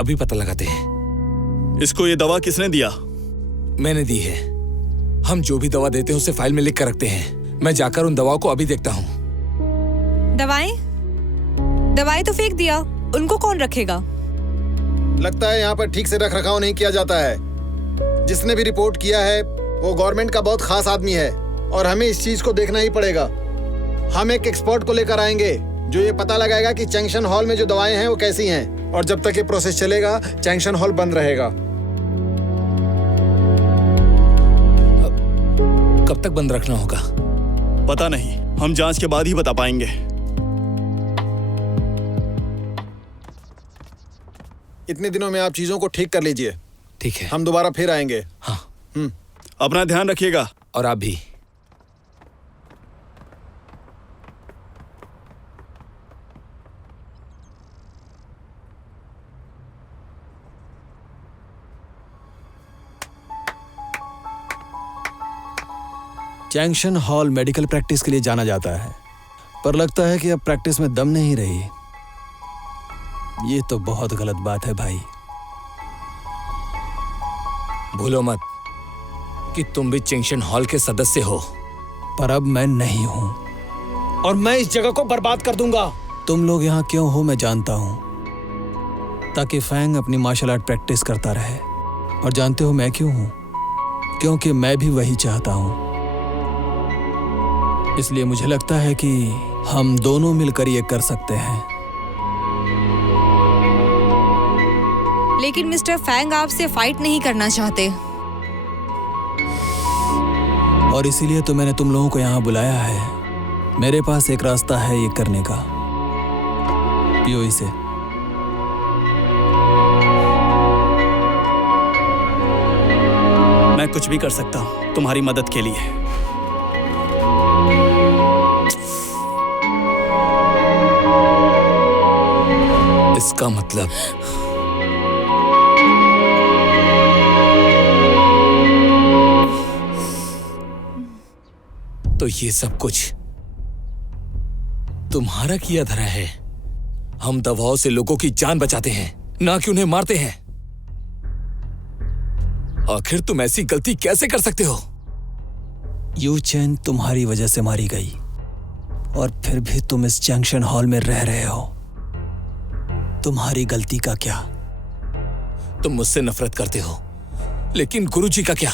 अभी पता लगाते हैं। इसको ये दवा किसने दिया? मैंने दी है। हम जो भी दवा देते हैं उसे फाइल में लिख कर रखते हैं। मैं जाकर उन दवाओं को अभी देखता हूँ। दवाई तो फेंक दिया, उनको कौन रखेगा? लगता है यहाँ पर ठीक से रख रखाव नहीं किया जाता है। जिसने भी रिपोर्ट किया है वो गवर्नमेंट का बहुत खास आदमी है और हमें इस चीज को देखना ही पड़ेगा। हम एक एक्सपर्ट को लेकर आएंगे जो ये पता लगाएगा कि जंक्शन हॉल में जो दवाएं हैं वो कैसी हैं, और जब तक ये प्रोसेस चलेगा जंक्शन हॉल बंद रहेगा। कब तक बंद रखना होगा? पता नहीं, हम जांच के बाद ही बता पाएंगे। इतने दिनों में आप चीजों को ठीक कर लीजिए। ठीक है। हम दोबारा फिर आएंगे। हाँ। अपना ध्यान रखिएगा। और आप भी। जंक्शन हॉल मेडिकल प्रैक्टिस के लिए जाना जाता है, पर लगता है कि अब प्रैक्टिस में दम नहीं रही। ये तो बहुत गलत बात है भाई। भूलो मत कि तुम भी जंक्शन हॉल के सदस्य हो। पर अब मैं नहीं हूं और मैं इस जगह को बर्बाद कर दूंगा। तुम लोग यहाँ क्यों हो मैं जानता हूं, ताकि फैंग अपनी मार्शल आर्ट प्रैक्टिस करता रहे। और जानते हो मैं क्यों हूं? क्योंकि मैं भी वही चाहता हूं। इसलिए मुझे लगता है कि हम दोनों मिलकर ये कर सकते हैं। लेकिन मिस्टर फैंग आपसे फाइट नहीं करना चाहते। और इसीलिए तो मैंने तुम लोगों को यहाँ बुलाया है। मेरे पास एक रास्ता है ये करने का। पियो इसे। मैं कुछ भी कर सकता हूँ तुम्हारी मदद के लिए। इसका मतलब तो ये सब कुछ तुम्हारा किया धरा है। हम दवाओं से लोगों की जान बचाते हैं, ना कि उन्हें मारते हैं। आखिर तुम ऐसी गलती कैसे कर सकते हो? यू चेन तुम्हारी वजह से मारी गई और फिर भी तुम इस जंक्शन हॉल में रह रहे हो। तुम्हारी गलती का क्या? तुम मुझसे नफरत करते हो, लेकिन गुरुजी का क्या?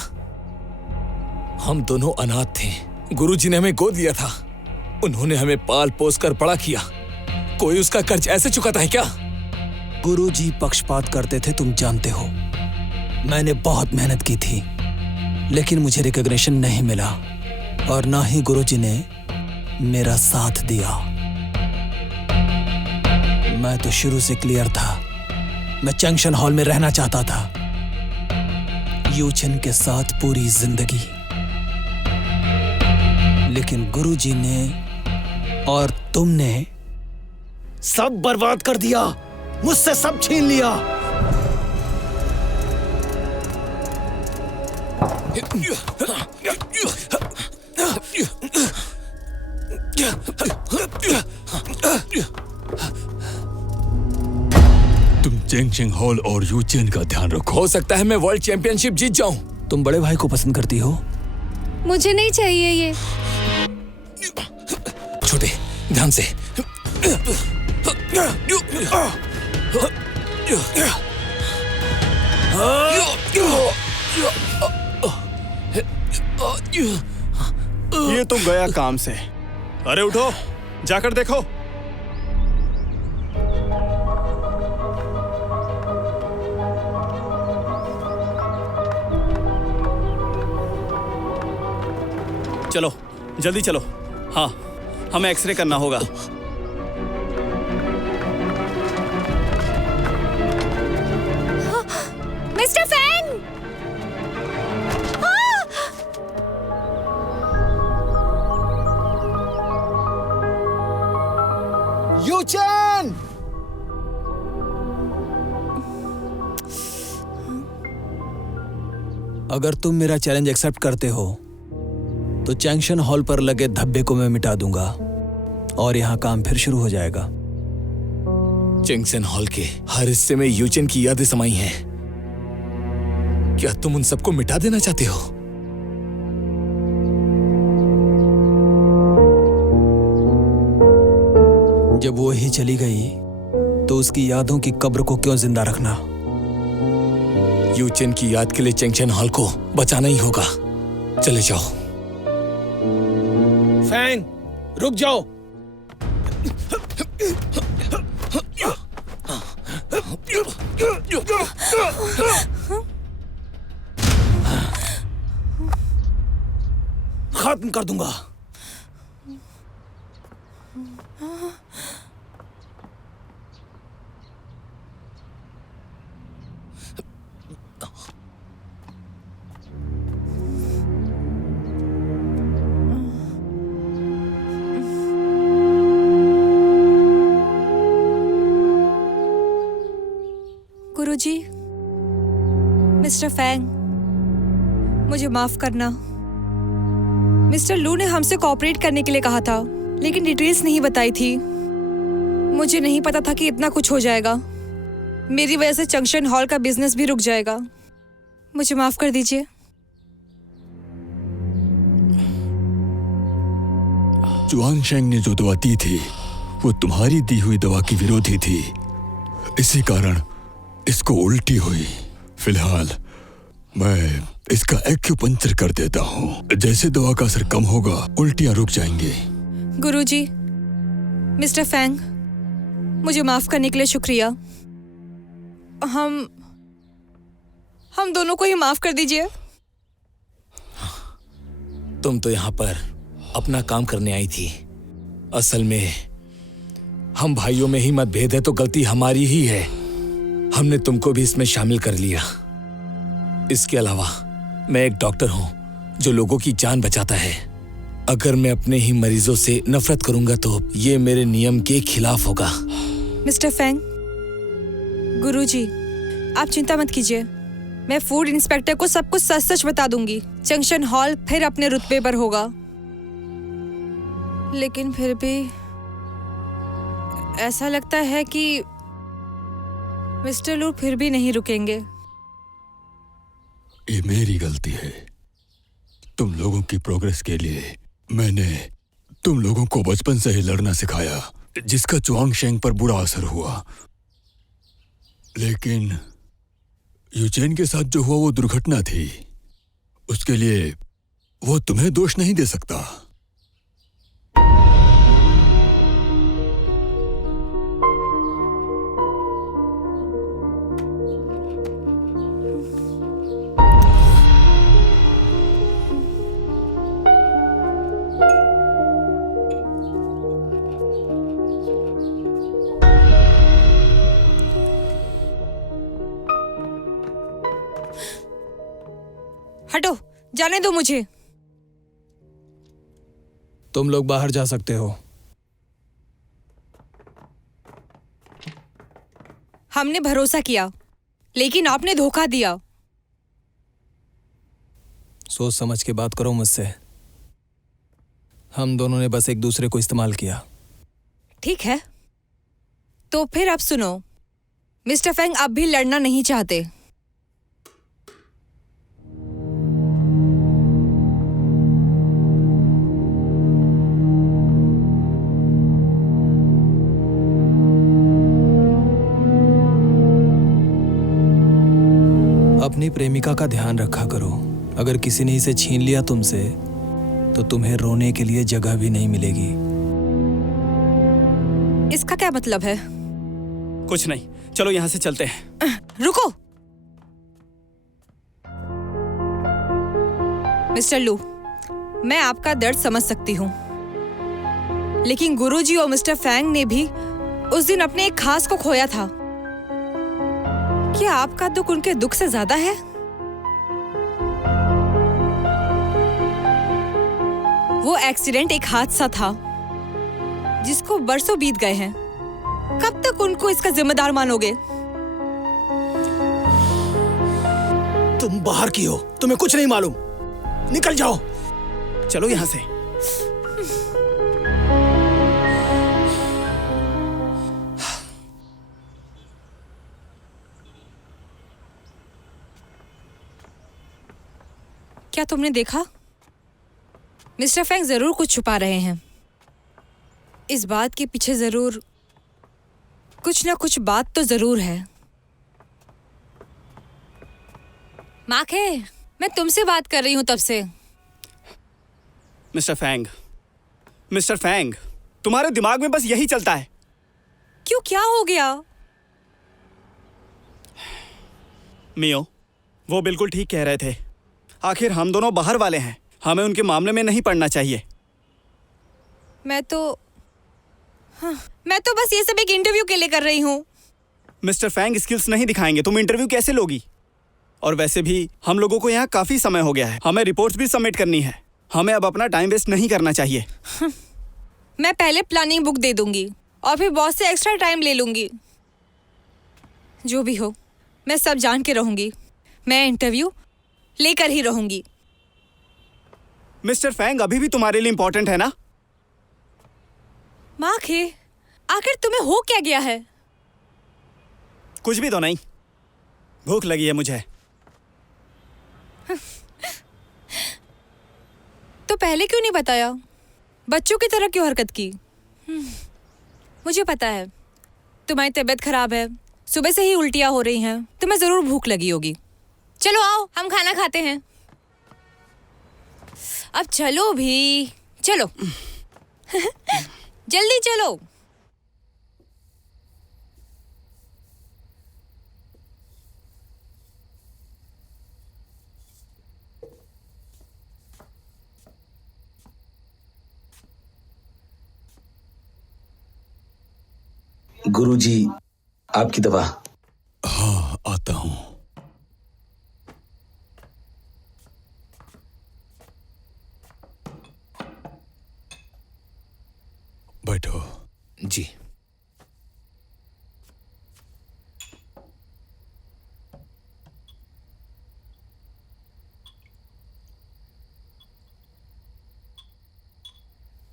हम दोनों अनाथ थे। गुरुजी ने हमें गोद लिया था। उन्होंने हमें पाल पोस कर बड़ा किया। कोई उसका कर्ज ऐसे चुकाता है क्या? गुरुजी पक्षपात करते थे, तुम जानते हो। मैंने बहुत मेहनत की थी, लेकिन मुझे रिकॉग्निशन नहीं मिला और ना ही गुरुजी ने मेरा साथ दिया। मैं तो शुरू से क्लियर था। मैं जंक्शन हॉल में रहना चाहता था, यूचेन के साथ पूरी जिंदगी। लेकिन गुरुजी ने और तुमने सब बर्बाद कर दिया, मुझसे सब छीन लिया। तुम जंक्शन हॉल और यूचेन का ध्यान रखो। हो सकता है मैं वर्ल्ड चैंपियनशिप जीत जाऊं। तुम बड़े भाई को पसंद करती हो? मुझे नहीं चाहिए ये। छोटे, ध्यान से। ये तो गया काम से। अरे उठो, जाकर देखो। चलो जल्दी चलो। हाँ, हमें एक्सरे करना होगा। Mister Fang! अगर तुम मेरा चैलेंज एक्सेप्ट करते हो तो जंक्शन हॉल पर लगे धब्बे को मैं मिटा दूंगा और यहाँ काम फिर शुरू हो जाएगा। जंक्शन हॉल के हर हिस्से में यूचेन की यादें समाई हैं। क्या तुम उन सबको मिटा देना चाहते हो? जब वो ही चली गई तो उसकी यादों की कब्र को क्यों जिंदा रखना? यूचेन की याद के लिए जंक्शन हॉल को बचाना ही होगा। चले जाओ। फैंग, रुक जाओ। खत्म कर दूंगा। गुरुजी, मिस्टर फैंग, मुझे माफ करना। मिस्टर लू ने हमसे कोऑपरेट करने के लिए कहा था, लेकिन डिटेल्स नहीं बताई थी। मुझे नहीं पता था कि इतना कुछ हो जाएगा। मेरी वजह से जंक्शन हॉल का बिजनेस भी रुक जाएगा। मुझे माफ कर दीजिए। जुआन शेंग ने जो दवा दी थी वो तुम्हारी दी हुई दवा की विरोधी थी। इसी कारण इसको उल्टी हुई। फिलहाल मैं इसका एक्यूपंक्चर कर देता हूँ। जैसे दवा का असर कम होगा उल्टियां रुक जाएंगी। गुरुजी, मिस्टर फैंग, मुझे माफ करने के लिए शुक्रिया। हम दोनों को ही माफ कर दीजिए। तुम तो यहाँ पर अपना काम करने आई थी। असल में हम भाइयों में ही मतभेद है तो गलती हमारी ही है। हमने तुमको भी इसमें शामिल कर लिया। इसके अलावा मैं एक डॉक्टर हूं जो लोगों की जान बचाता है। अगर मैं अपने ही मरीजों से नफरत करूंगा तो ये मेरे नियम के खिलाफ होगा। मिस्टर फैंग, गुरुजी, आप चिंता मत कीजिए। मैं फूड इंस्पेक्टर को सब कुछ सच सच बता दूंगी। जंक्शन हॉल फिर अपने रुतबे पर होगा। लेकिन फिर भी ऐसा लगता है कि मिस्टर लू फिर भी नहीं रुकेंगे। ये मेरी गलती है। तुम लोगों की प्रोग्रेस के लिए मैंने तुम लोगों को बचपन से ही लड़ना सिखाया, जिसका जुआंग शेंग पर बुरा असर हुआ। लेकिन यूचेन के साथ जो हुआ वो दुर्घटना थी। उसके लिए वो तुम्हें दोष नहीं दे सकता। हटो, जाने दो मुझे। तुम लोग बाहर जा सकते हो। हमने भरोसा किया, लेकिन आपने धोखा दिया। सोच समझ के बात करो मुझसे। हम दोनों ने बस एक दूसरे को इस्तेमाल किया। ठीक है, तो फिर अब सुनो। मिस्टर फैंग अब भी लड़ना नहीं चाहते। अपनी प्रेमिका का ध्यान रखा करो। अगर किसी ने इसे छीन लिया तुमसे तो तुम्हें रोने के लिए जगह भी नहीं मिलेगी। इसका क्या मतलब है? कुछ नहीं, चलो यहाँ से चलते हैं। रुको मिस्टर लू, मैं आपका दर्द समझ सकती हूँ, लेकिन गुरुजी और मिस्टर फैंग ने भी उस दिन अपने एक खास को खोया था। क्या आपका दुख उनके दुख से ज्यादा है? वो एक्सीडेंट एक हादसा था जिसको बरसों बीत गए हैं। कब तक उनको इसका जिम्मेदार मानोगे? तो तुम बाहर की हो, तुम्हें कुछ नहीं मालूम। निकल जाओ। चलो यहाँ से। क्या तुमने देखा? मिस्टर फैंग जरूर कुछ छुपा रहे हैं। इस बात के पीछे जरूर कुछ ना कुछ बात तो जरूर है। माखे, मैं तुमसे बात कर रही हूं तब से। मिस्टर फैंग, तुम्हारे दिमाग में बस यही चलता है। क्यों, क्या हो गया? मियो, वो बिल्कुल ठीक कह रहे थे। आखिर हम दोनों बाहर वाले हैं, हमें उनके मामले में नहीं पड़ना चाहिए। मैं तो बस ये सब एक इंटरव्यू के लिए कर रही हूँ। मिस्टर फैंग स्किल्स नहीं दिखाएंगे, तुम इंटरव्यू कैसे लोगी? और वैसे भी हम लोगों को यहाँ काफी समय हो गया है, हमें रिपोर्ट्स भी सबमिट करनी है। हमें अब अपना टाइम वेस्ट नहीं करना चाहिए। मैं पहले प्लानिंग बुक दे दूंगी और फिर बॉस से एक्स्ट्रा टाइम ले लूंगी। जो भी हो, मैं सब जान के रहूंगी। मैं इंटरव्यू लेकर ही रहूंगी। मिस्टर फैंग अभी भी तुम्हारे लिए इंपॉर्टेंट है ना? माखे, आखिर तुम्हें हो क्या गया है? कुछ भी तो नहीं, भूख लगी है मुझे। तो पहले क्यों नहीं बताया? बच्चों की तरह क्यों हरकत की? मुझे पता है तुम्हारी तबीयत खराब है, सुबह से ही उल्टियां हो रही हैं, तुम्हें जरूर भूख लगी होगी। चलो आओ, हम खाना खाते हैं। अब चलो भी, चलो। जल्दी चलो। गुरुजी, आपकी दवा। हाँ, आता हूं। बैठो। जी।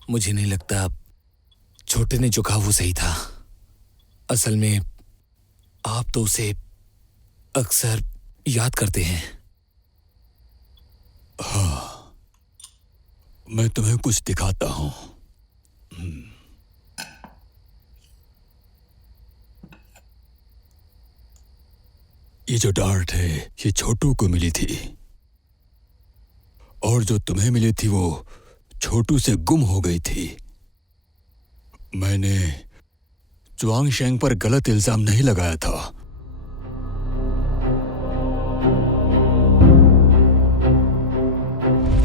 मुझे नहीं लगता छोटे ने जो कहा वो सही था। असल में आप तो उसे अक्सर याद करते हैं। हाँ, मैं तुम्हें कुछ दिखाता हूं। ये जो डार्ट है ये छोटू को मिली थी, और जो तुम्हें मिली थी वो छोटू से गुम हो गई थी। मैंने च्वांग शेंग पर गलत इल्जाम नहीं लगाया था।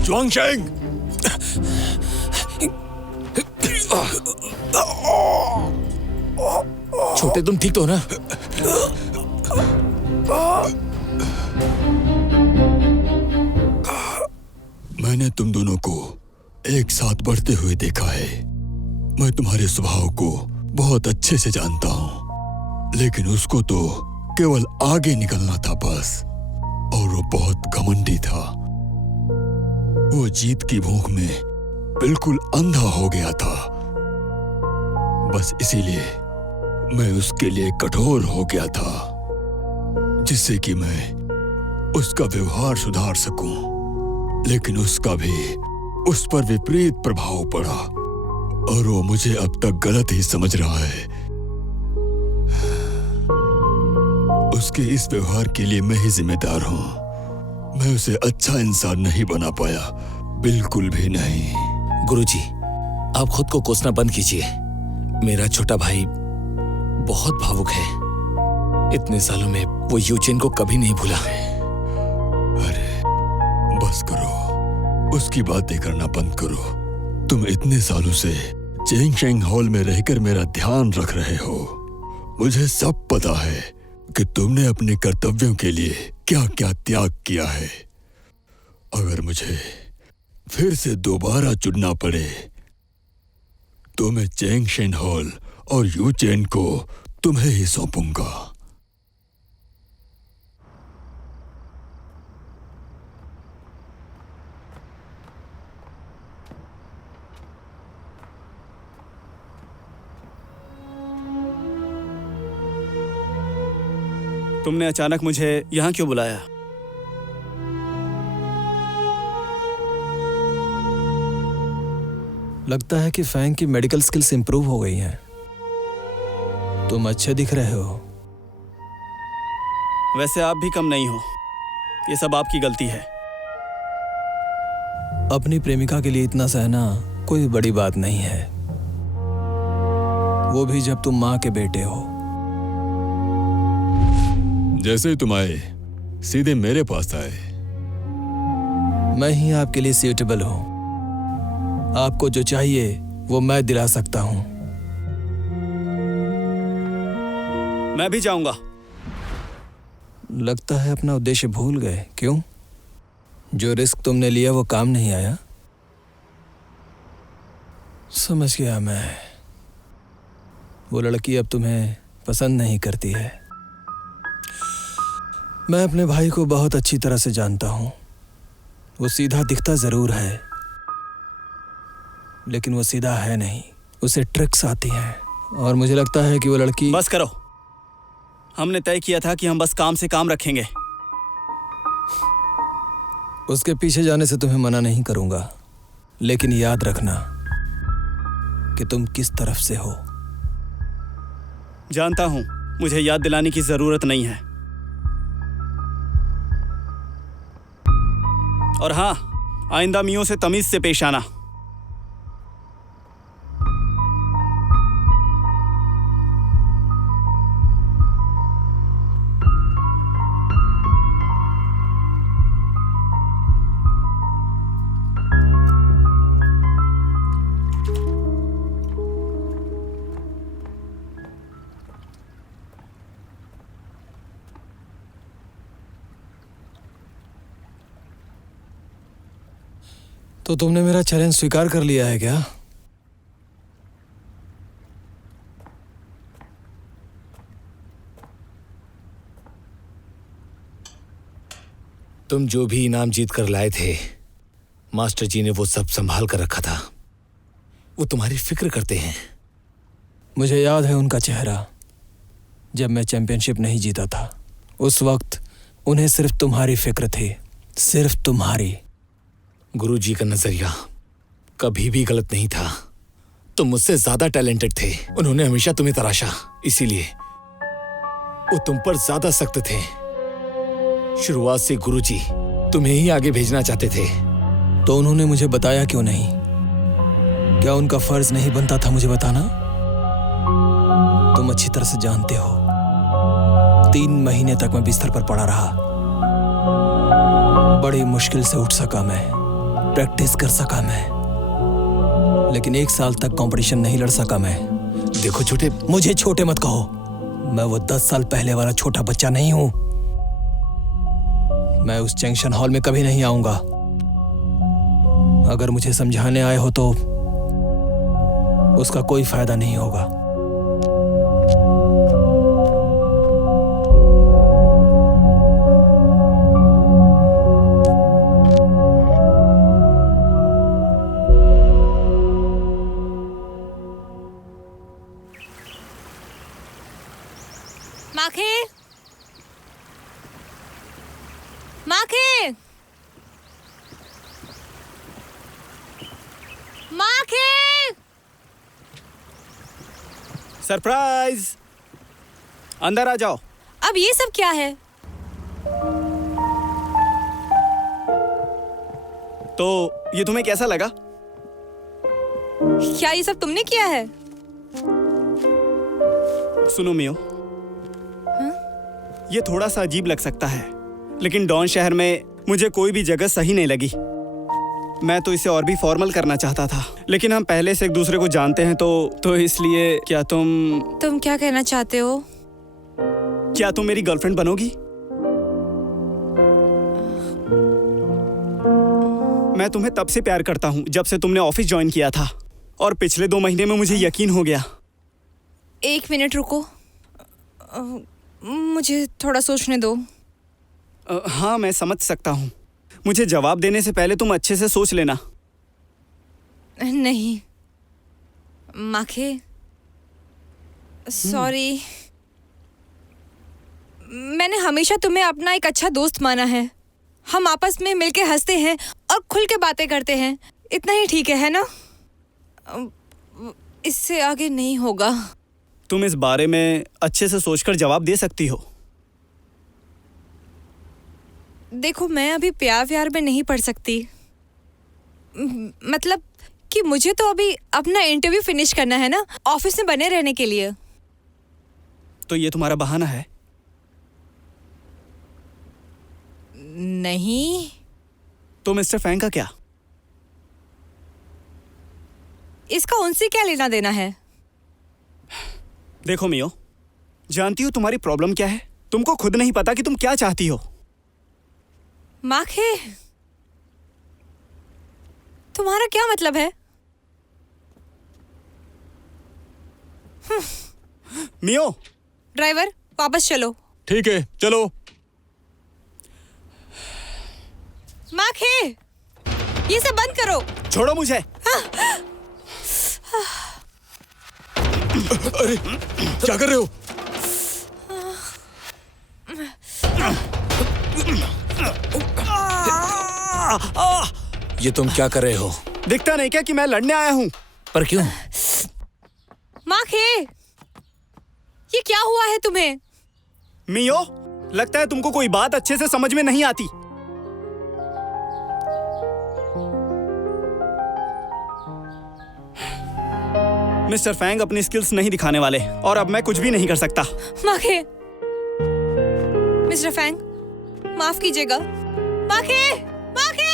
च्वांग शेंग! छोटे, तुम ठीक तो हो ना? मैंने तुम दोनों को एक साथ बढ़ते हुए देखा है। मैं तुम्हारे स्वभाव को बहुत अच्छे से जानता हूं, लेकिन उसको तो केवल आगे निकलना था बस। और वो बहुत घमंडी था। वो जीत की भूख में बिल्कुल अंधा हो गया था। बस इसीलिए मैं उसके लिए कठोर हो गया था, जिससे कि मैं उसका व्यवहार सुधार सकूं। लेकिन उसका भी उस पर विपरीत प्रभाव पड़ा, और वो मुझे अब तक गलत ही समझ रहा है। उसके इस व्यवहार के लिए मैं ही जिम्मेदार हूं। मैं उसे अच्छा इंसान नहीं बना पाया, बिल्कुल भी नहीं। गुरुजी, आप खुद को कोसना बंद कीजिए। मेरा छोटा भाई बहुत भावुक है। इतने सालों में वो यूचेन को कभी नहीं भूला। अरे बस करो, उसकी बातें करना बंद करो। तुम इतने सालों से चेंगशेंग हॉल में रहकर मेरा ध्यान रख रहे हो। मुझे सब पता है कि तुमने अपने कर्तव्यों के लिए क्या क्या त्याग किया है। अगर मुझे फिर से दोबारा चुनना पड़े तो मैं चेंगशेन हॉल और यूचेन को तुम्हें ही सौंपूंगा। तुमने अचानक मुझे यहाँ क्यों बुलाया? लगता है कि फैंग की मेडिकल स्किल्स इंप्रूव हो गई हैं। तुम अच्छे दिख रहे हो। वैसे आप भी कम नहीं हो। ये सब आपकी गलती है। अपनी प्रेमिका के लिए इतना सहना कोई बड़ी बात नहीं है, वो भी जब तुम माँ के बेटे हो। जैसे ही तुम आए सीधे मेरे पास आए। मैं ही आपके लिए सूटेबल हूँ। आपको जो चाहिए वो मैं दिला सकता हूँ। मैं भी जाऊंगा। लगता है अपना उद्देश्य भूल गए। क्यों? जो रिस्क तुमने लिया वो काम नहीं आया? समझ गया मैं। वो लड़की अब तुम्हें पसंद नहीं करती है। मैं अपने भाई को बहुत अच्छी तरह से जानता हूं। वो सीधा दिखता जरूर है, लेकिन वो सीधा है नहीं। उसे ट्रिक्स आती हैं और मुझे लगता है कि वो लड़की। बस करो। हमने तय किया था कि हम बस काम से काम रखेंगे। उसके पीछे जाने से तुम्हें मना नहीं करूंगा, लेकिन याद रखना कि तुम किस तरफ से हो। जानता हूं, मुझे याद दिलाने की जरूरत नहीं है। और हाँ, आइंदा मियों से तमीज से पेश आना। तो तुमने मेरा चैलेंज स्वीकार कर लिया है क्या? तुम जो भी इनाम जीत कर लाए थे, मास्टर जी ने वो सब संभाल कर रखा था। वो तुम्हारी फिक्र करते हैं। मुझे याद है उनका चेहरा जब मैं चैंपियनशिप नहीं जीता था। उस वक्त उन्हें सिर्फ तुम्हारी फिक्र थी, सिर्फ तुम्हारी। गुरुजी का नजरिया कभी भी गलत नहीं था। तुम मुझसे ज्यादा टैलेंटेड थे। उन्होंने हमेशा तुम्हें तराशा, इसीलिए वो तुम पर ज्यादा सख्त थे। शुरुआत से गुरुजी तुम्हें ही आगे भेजना चाहते थे। तो उन्होंने मुझे बताया क्यों नहीं? क्या उनका फर्ज नहीं बनता था मुझे बताना? तुम अच्छी तरह से जानते हो, 3 महीने तक मैं बिस्तर पर पड़ा रहा। बड़ी मुश्किल से उठ सका मैं, प्रैक्टिस कर सका मैं, लेकिन 1 साल तक कंपटीशन नहीं लड़ सका मैं। देखो छोटे, मुझे छोटे मत कहो। मैं वो 10 साल पहले वाला छोटा बच्चा नहीं हूं। मैं उस जंक्शन हॉल में कभी नहीं आऊंगा। अगर मुझे समझाने आए हो तो उसका कोई फायदा नहीं होगा। माखे, माखे, माखे। सरप्राइज! अंदर आ जाओ। अब ये सब क्या है? तो ये तुम्हें कैसा लगा? क्या ये सब तुमने किया है? सुनो मियो, ये थोड़ा सा अजीब लग सकता है, लेकिन डॉन शहर में मुझे कोई भी जगह सही नहीं लगी। मैं तो इसे और भी फॉर्मल करना चाहता था, लेकिन हम पहले से एक दूसरे को जानते हैं तो इसलिए। क्या तुम क्या कहना चाहते हो? क्या तुम मेरी गर्लफ्रेंड बनोगी? मैं तुम्हें तब से प्यार करता हूँ जब से तुमने ऑफिस ज्वाइन किया था, और पिछले 2 महीने में मुझे यकीन हो गया। 1 मिनट रुको, मुझे थोड़ा सोचने दो। हाँ, मैं समझ सकता हूँ। मुझे जवाब देने से पहले तुम अच्छे से सोच लेना। नहीं माखे, सॉरी। मैंने हमेशा तुम्हें अपना एक अच्छा दोस्त माना है। हम आपस में मिलके हंसते हैं और खुल के बातें करते हैं। इतना ही ठीक है ना? इससे आगे नहीं होगा। तुम इस बारे में अच्छे से सोचकर जवाब दे सकती हो। देखो, मैं अभी प्यार में नहीं पड़ सकती। मतलब कि मुझे तो अभी अपना इंटरव्यू फिनिश करना है ना, ऑफिस में बने रहने के लिए। तो ये तुम्हारा बहाना है? नहीं। तो मिस्टर फैंग का क्या? इसका उनसे क्या लेना देना है? देखो मियो, जानती हो तुम्हारी प्रॉब्लम क्या है? तुमको खुद नहीं पता कि तुम क्या चाहती हो। माखे, तुम्हारा क्या मतलब है? मियो, ड्राइवर, वापस चलो। ठीक है, चलो। माखे, ये सब बंद करो। छोड़ो मुझे। अरे, क्या कर रहे हो? ये तुम क्या कर रहे हो? दिखता नहीं क्या कि मैं लड़ने आया हूँ? पर क्यों? माखे, ये क्या हुआ है तुम्हें? मियो, लगता है तुमको कोई बात अच्छे से समझ में नहीं आती। मिस्टर फैंग अपनी स्किल्स नहीं दिखाने वाले और अब मैं कुछ भी नहीं कर सकता। माखे, मिस्टर फैंग, माफ कीजिएगा। माखे, माखे!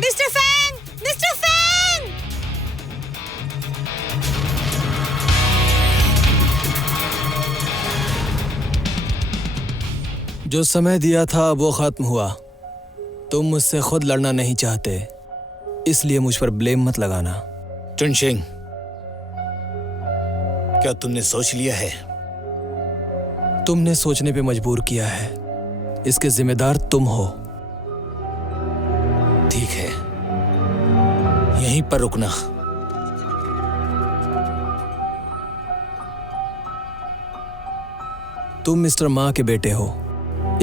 Mister Fang! Mister Fang! जो समय दिया था वो खत्म हुआ। तुम मुझसे खुद लड़ना नहीं चाहते, इसलिए मुझ पर ब्लेम मत लगाना। चुनशिंग, क्या तुमने सोच लिया है? तुमने सोचने पे मजबूर किया है, इसके जिम्मेदार तुम हो। ठीक है, यहीं पर रुकना। तुम मिस्टर माँ के बेटे हो।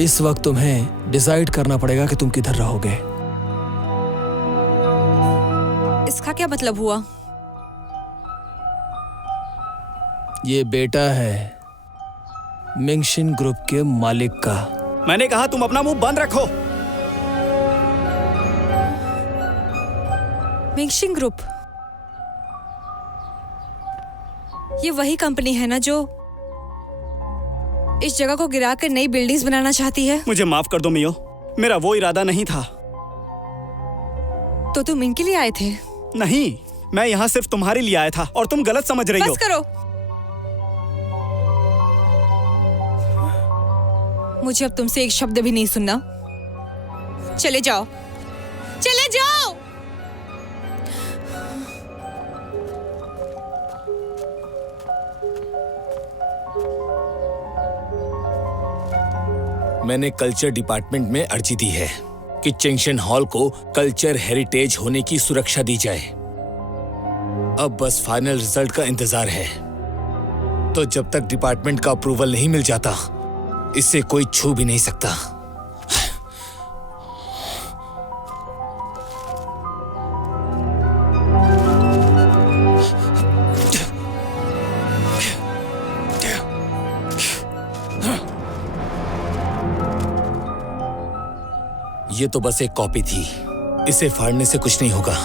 इस वक्त तुम्हें डिसाइड करना पड़ेगा कि तुम किधर रहोगे। इसका क्या मतलब हुआ? ये बेटा है मिंगशिन ग्रुप के मालिक का। मैंने कहा तुम अपना मुंह बंद रखो। मिंगशिन ग्रुप, ये वही कंपनी है ना जो इस जगह को गिराकर नई बिल्डिंग्स बनाना चाहती है? मुझे माफ कर दो मियो, मेरा वो इरादा नहीं था। तो तुम इनके लिए आए थे? नहीं, मैं यहाँ सिर्फ तुम्हारे लिए आया था और तुम गलत समझ रही हो। बस करो। मुझे अब तुमसे एक शब्द भी नहीं सुनना। चले जाओ, चले जाओ। मैंने कल्चर डिपार्टमेंट में अर्जी दी है कि चेंगशन हॉल को कल्चर हेरिटेज होने की सुरक्षा दी जाए। अब बस फाइनल रिजल्ट का इंतजार है। तो जब तक डिपार्टमेंट का अप्रूवल नहीं मिल जाता, इसे कोई छू भी नहीं सकता। ये तो बस एक कॉपी थी, इसे फाड़ने से कुछ नहीं होगा।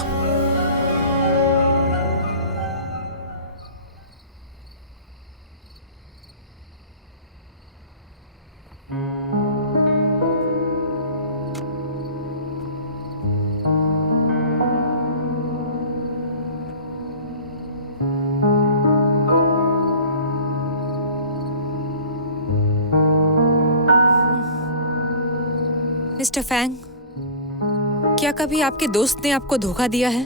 मिस्टर फैंग, क्या कभी आपके दोस्त ने आपको धोखा दिया है?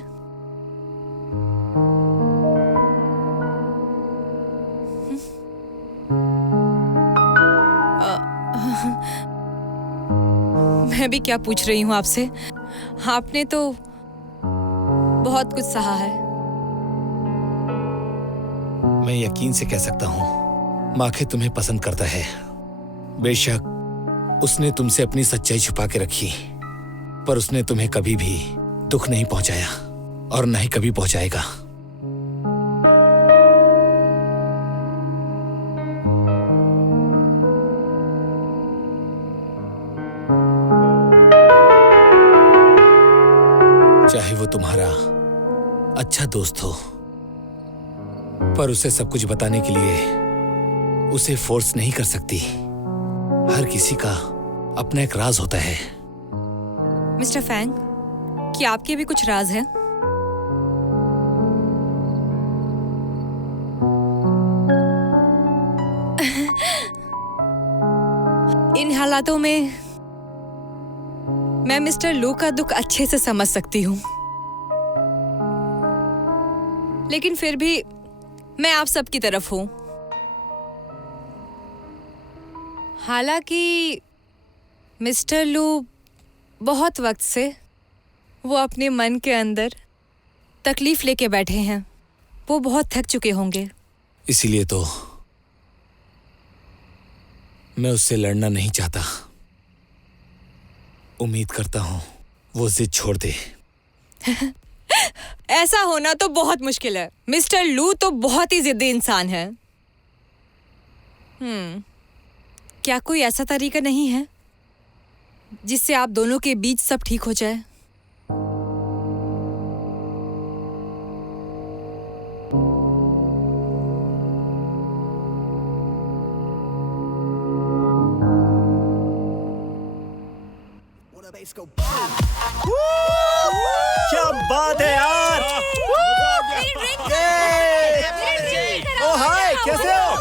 मैं भी क्या पूछ रही हूँ आपसे। आपने तो बहुत कुछ सहा है। मैं यकीन से कह सकता हूँ माखे तुम्हें पसंद करता है। बेशक उसने तुमसे अपनी सच्चाई छुपा के रखी, पर उसने तुम्हें कभी भी दुख नहीं पहुंचाया और न ही कभी पहुंचाएगा। चाहे वो तुम्हारा अच्छा दोस्त हो, पर उसे सब कुछ बताने के लिए उसे फोर्स नहीं कर सकती। हर किसी का अपना एक राज होता है। मिस्टर फैंग, क्या आपके भी कुछ राज है? इन हालातों में मैं मिस्टर लू का दुख अच्छे से समझ सकती हूँ, लेकिन फिर भी मैं आप सबकी तरफ हूँ। हालांकि मिस्टर लू बहुत वक्त से वो अपने मन के अंदर तकलीफ लेके बैठे हैं। वो बहुत थक चुके होंगे। इसीलिए तो मैं उससे लड़ना नहीं चाहता। उम्मीद करता हूं वो जिद छोड़ दे। ऐसा होना तो बहुत मुश्किल है। मिस्टर लू तो बहुत ही जिद्दी इंसान है। क्या कोई ऐसा तरीका नहीं है जिससे आप दोनों के बीच सब ठीक हो जाए? क्या बात है यार! ओ हाय, कैसे हो?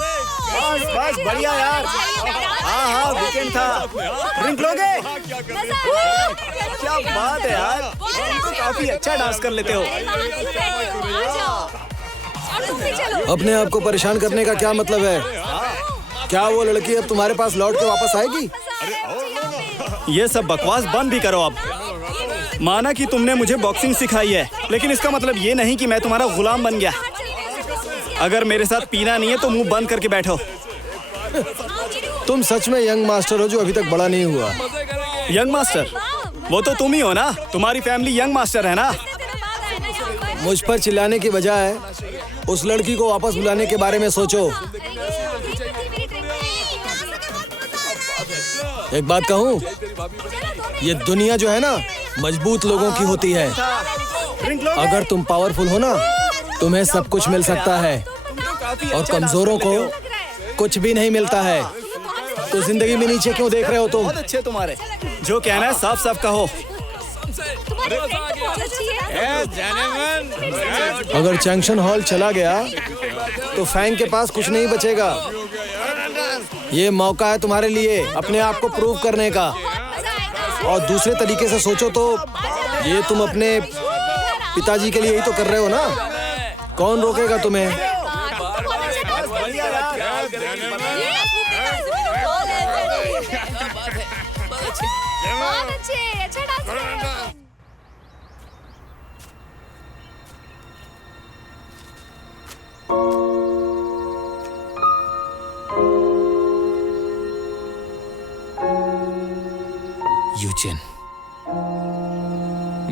बस बस बढ़िया यार। हाँ वीकेंड था। ड्रिंक लोगे? क्या बात है यार, तुम तो काफी अच्छा डांस कर लेते हो। अपने आप को परेशान करने का क्या मतलब है? क्या वो लड़की अब तुम्हारे पास लौट के वापस आएगी? ये सब बकवास बंद भी करो अब। माना कि तुमने मुझे बॉक्सिंग सिखाई है, लेकिन इसका मतलब ये नहीं कि मैं तुम्हारा गुलाम बन गया। अगर मेरे साथ पीना नहीं है तो मुंह बंद करके बैठो। तुम सच में यंग मास्टर हो जो अभी तक बड़ा नहीं हुआ। Young master? वो तो तुम ही हो ना। तुम्हारी फैमिली यंग मास्टर है ना। मुझ पर चिल्लाने की बजाय उस लड़की को वापस बुलाने के बारे में सोचो। एक बात कहूँ, ये दुनिया जो है ना मजबूत लोगों की होती है। अगर तुम पावरफुल हो ना, तुम्हें सब कुछ मिल सकता है और कमजोरों को कुछ भी नहीं मिलता है। तो जिंदगी में नीचे क्यों देख रहे हो तुम? बहुत अच्छे तुम्हारे। जो कहना है साफ साफ कहो। अगर जंक्शन हॉल चला गया तो फैंग के पास कुछ नहीं बचेगा। ये मौका है तुम्हारे लिए अपने आप को प्रूव करने का। और दूसरे तरीके से सोचो तो ये तुम अपने पिताजी के लिए ही तो कर रहे हो ना। कौन रोकेगा तुम्हें? यूचिन,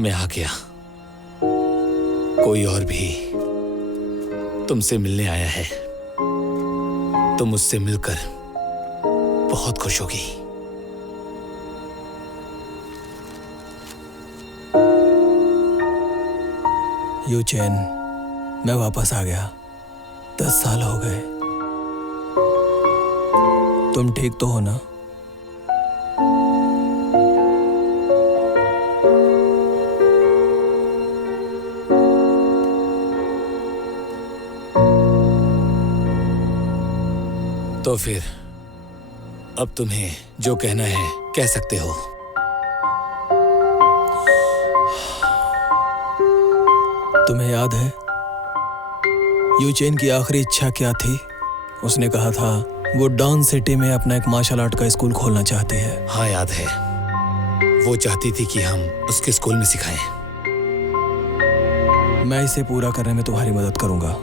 मैं आ गया। कोई और भी तुमसे मिलने आया है। तुम मुझसे मिलकर बहुत खुश होगी। यूचिन, मैं वापस आ गया। 10 साल हो गए। तुम ठीक तो हो ना? तो फिर अब तुम्हें जो कहना है कह सकते हो। तुम्हें याद है यूचेन की आखिरी इच्छा क्या थी? उसने कहा था वो डॉन सिटी में अपना एक मार्शल आर्ट का स्कूल खोलना चाहती है। हाँ याद है। वो चाहती थी कि हम उसके स्कूल में सिखाएं। मैं इसे पूरा करने में तुम्हारी मदद करूंगा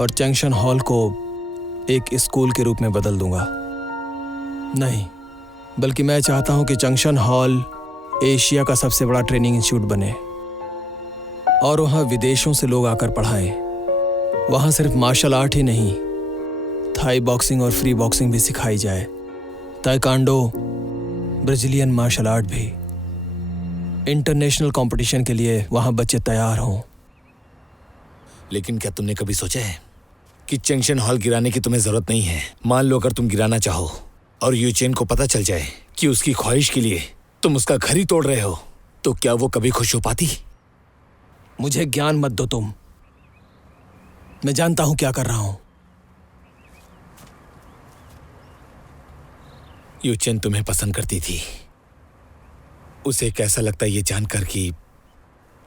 और जंक्शन हॉल को एक स्कूल के रूप में बदल दूंगा। नहीं, बल्कि मैं चाहता हूं कि जंक्शन हॉल एशिया का सबसे बड़ा ट्रेनिंग इंस्टीट्यूट बने और वहां विदेशों से लोग आकर पढ़ाएं। वहां सिर्फ मार्शल आर्ट ही नहीं, थाई बॉक्सिंग और फ्री बॉक्सिंग भी सिखाई जाए, ताइक्वांडो, ब्राजीलियन मार्शल आर्ट भी। इंटरनेशनल कंपटीशन के लिए वहां बच्चे तैयार हों। लेकिन क्या तुमने कभी सोचा है कि जंक्शन हॉल गिराने की तुम्हें जरूरत नहीं है? मान लो अगर तुम गिराना चाहो और यूचेन को पता चल जाए कि उसकी ख्वाहिश के लिए तुम उसका घर ही तोड़ रहे हो, तो क्या वो कभी खुश हो पाती? मुझे ज्ञान मत दो तुम, मैं जानता हूं क्या कर रहा हूं। यूचेन तुम्हें पसंद करती थी। उसे कैसा लगता है ये जानकर कि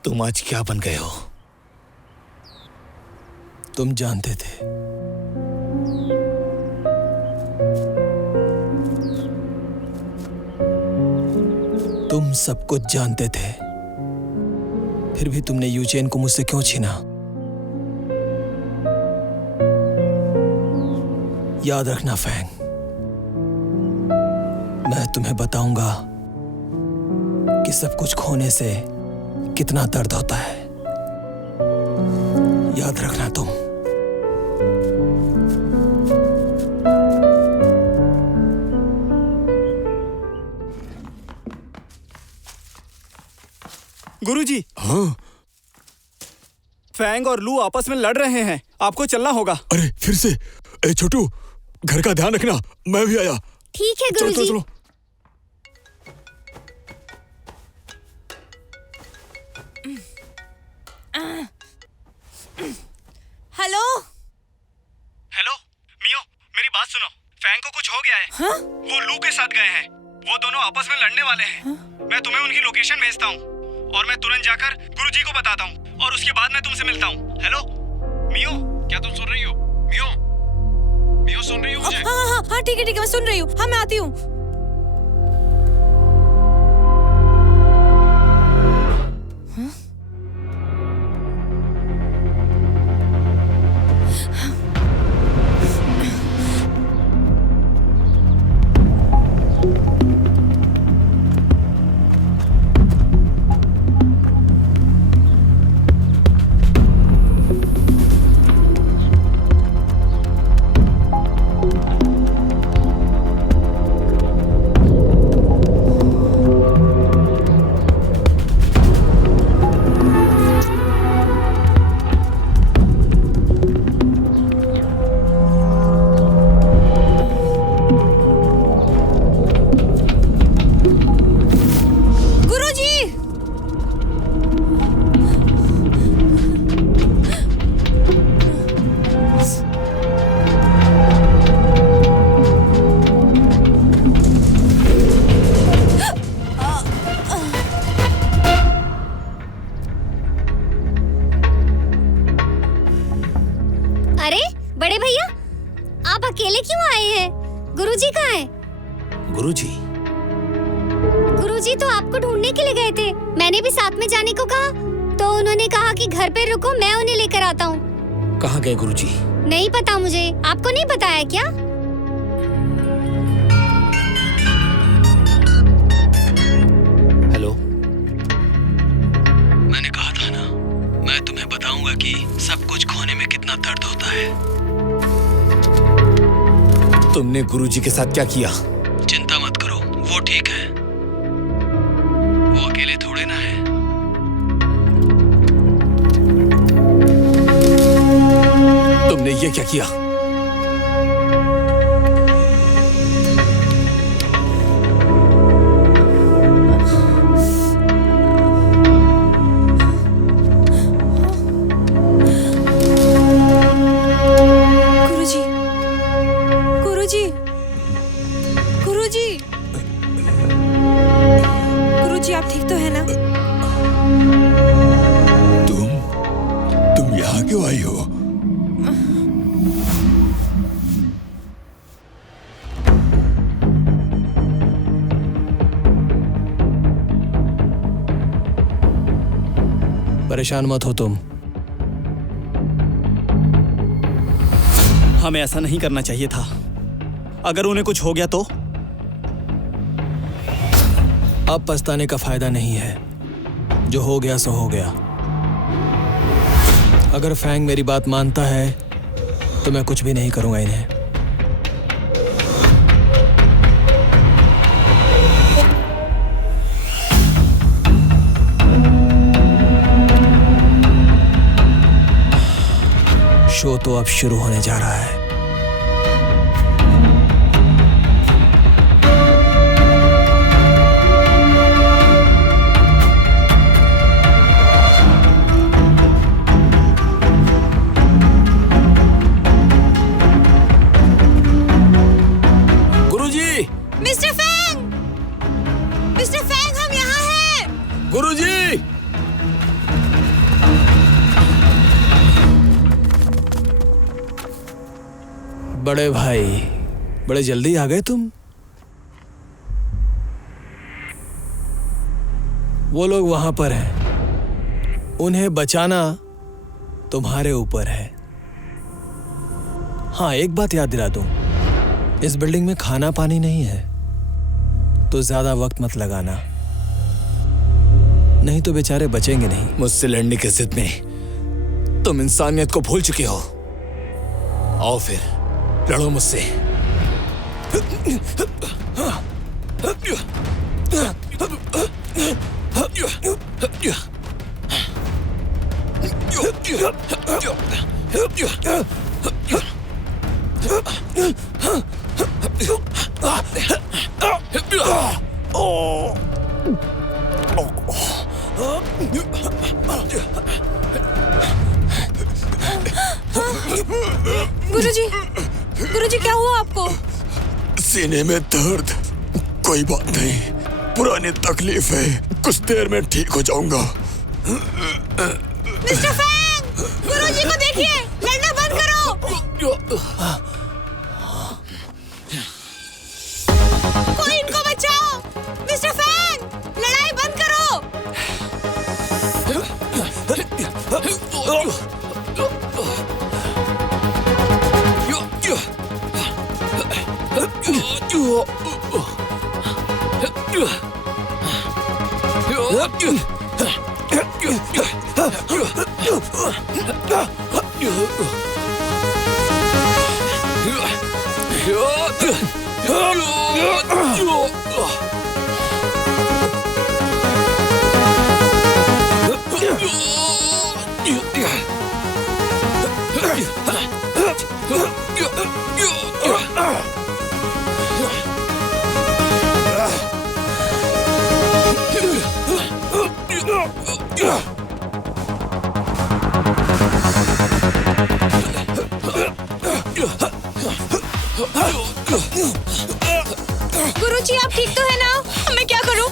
तुम आज क्या बन गए हो? तुम जानते थे। तुम सब कुछ जानते थे, फिर भी तुमने यूचेन को मुझसे क्यों छीना? याद रखना फैंग, मैं तुम्हें बताऊंगा कि सब कुछ खोने से कितना दर्द होता है। याद रखना तुम। गुरुजी, हाँ? फैंग और लू आपस में लड़ रहे हैं, आपको चलना होगा। अरे फिर से? ए छोटू, घर का ध्यान रखना, मैं भी आया। ठीक है चलो गुरुजी। चलो चलो। हेलो हेलो मियो, मेरी बात सुनो। फैंग को कुछ हो गया है। हाँ? वो लू के साथ गए हैं, वो दोनों आपस में लड़ने वाले हैं। मैं तुम्हें उनकी लोकेशन भेजता हूँ और मैं तुरंत जाकर गुरुजी को बताता हूँ और उसके बाद मैं तुमसे मिलता हूँ। हेलो मियो, क्या तुम सुन रही हो? मियो, मियो सुन रही हो मुझे? हाँ हाँ हाँ, ठीक है मैं सुन रही हूँ। हाँ, मैं आती हूँ। अरे बड़े भैया, आप अकेले क्यों आए हैं? गुरुजी कहाँ हैं? गुरुजी? गुरुजी तो आपको ढूंढने के लिए गए थे। मैंने भी साथ में जाने को कहा तो उन्होंने कहा कि घर पे रुको, मैं उन्हें लेकर आता हूँ। कहाँ गए गुरुजी? नहीं पता मुझे। आपको नहीं बताया क्या? हेलो, मैंने कहा था ना, मैं तुम्हें बताऊंगा कि सब कुछ खोने में कितना दर्द होता है। तुमने गुरुजी के साथ क्या किया? चिंता मत करो, वो ठीक है। वो अकेले थोड़े ना है। तुमने ये क्या किया? गुरुजी आप ठीक तो है ना? तुम यहाँ क्यों आई हो? परेशान मत हो तुम। हमें ऐसा नहीं करना चाहिए था। अगर उन्हें कुछ हो गया तो? अब पछताने का फायदा नहीं है। जो हो गया सो हो गया। अगर फैंग मेरी बात मानता है तो मैं कुछ भी नहीं करूंगा इन्हें। शो तो अब शुरू होने जा रहा है। बड़े भाई, बड़े जल्दी आ गए तुम। वो लोग वहां पर हैं। उन्हें बचाना तुम्हारे ऊपर है। हाँ, एक बात याद दिला दूं, इस बिल्डिंग में खाना पानी नहीं है, तो ज्यादा वक्त मत लगाना, नहीं तो बेचारे बचेंगे नहीं। मुझसे लड़ने की जिद में तुम इंसानियत को भूल चुके हो। आओ फिर लड़ो मुझसे। गुरुजी, क्या हुआ आपको? सीने में दर्द। कोई बात नहीं, पुरानी तकलीफ है, कुछ देर में ठीक हो जाऊंगा। मिस्टर फैंग, गुरुजी को देखिए, लड़ना बंद करो। कोई इनको बचाओ। मिस्टर फैंग, लड़ाई बंद करो। गुरुजी, आप ठीक तो है ना? मैं क्या करूं?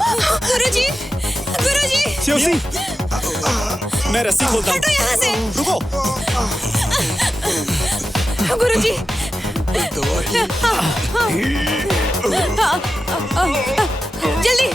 गुरुजी, गुरुजी। शिवसी, मैं रस्सी खोलता हूं। हटो यहाँ से। रुको। गुरुजी। जल्दी।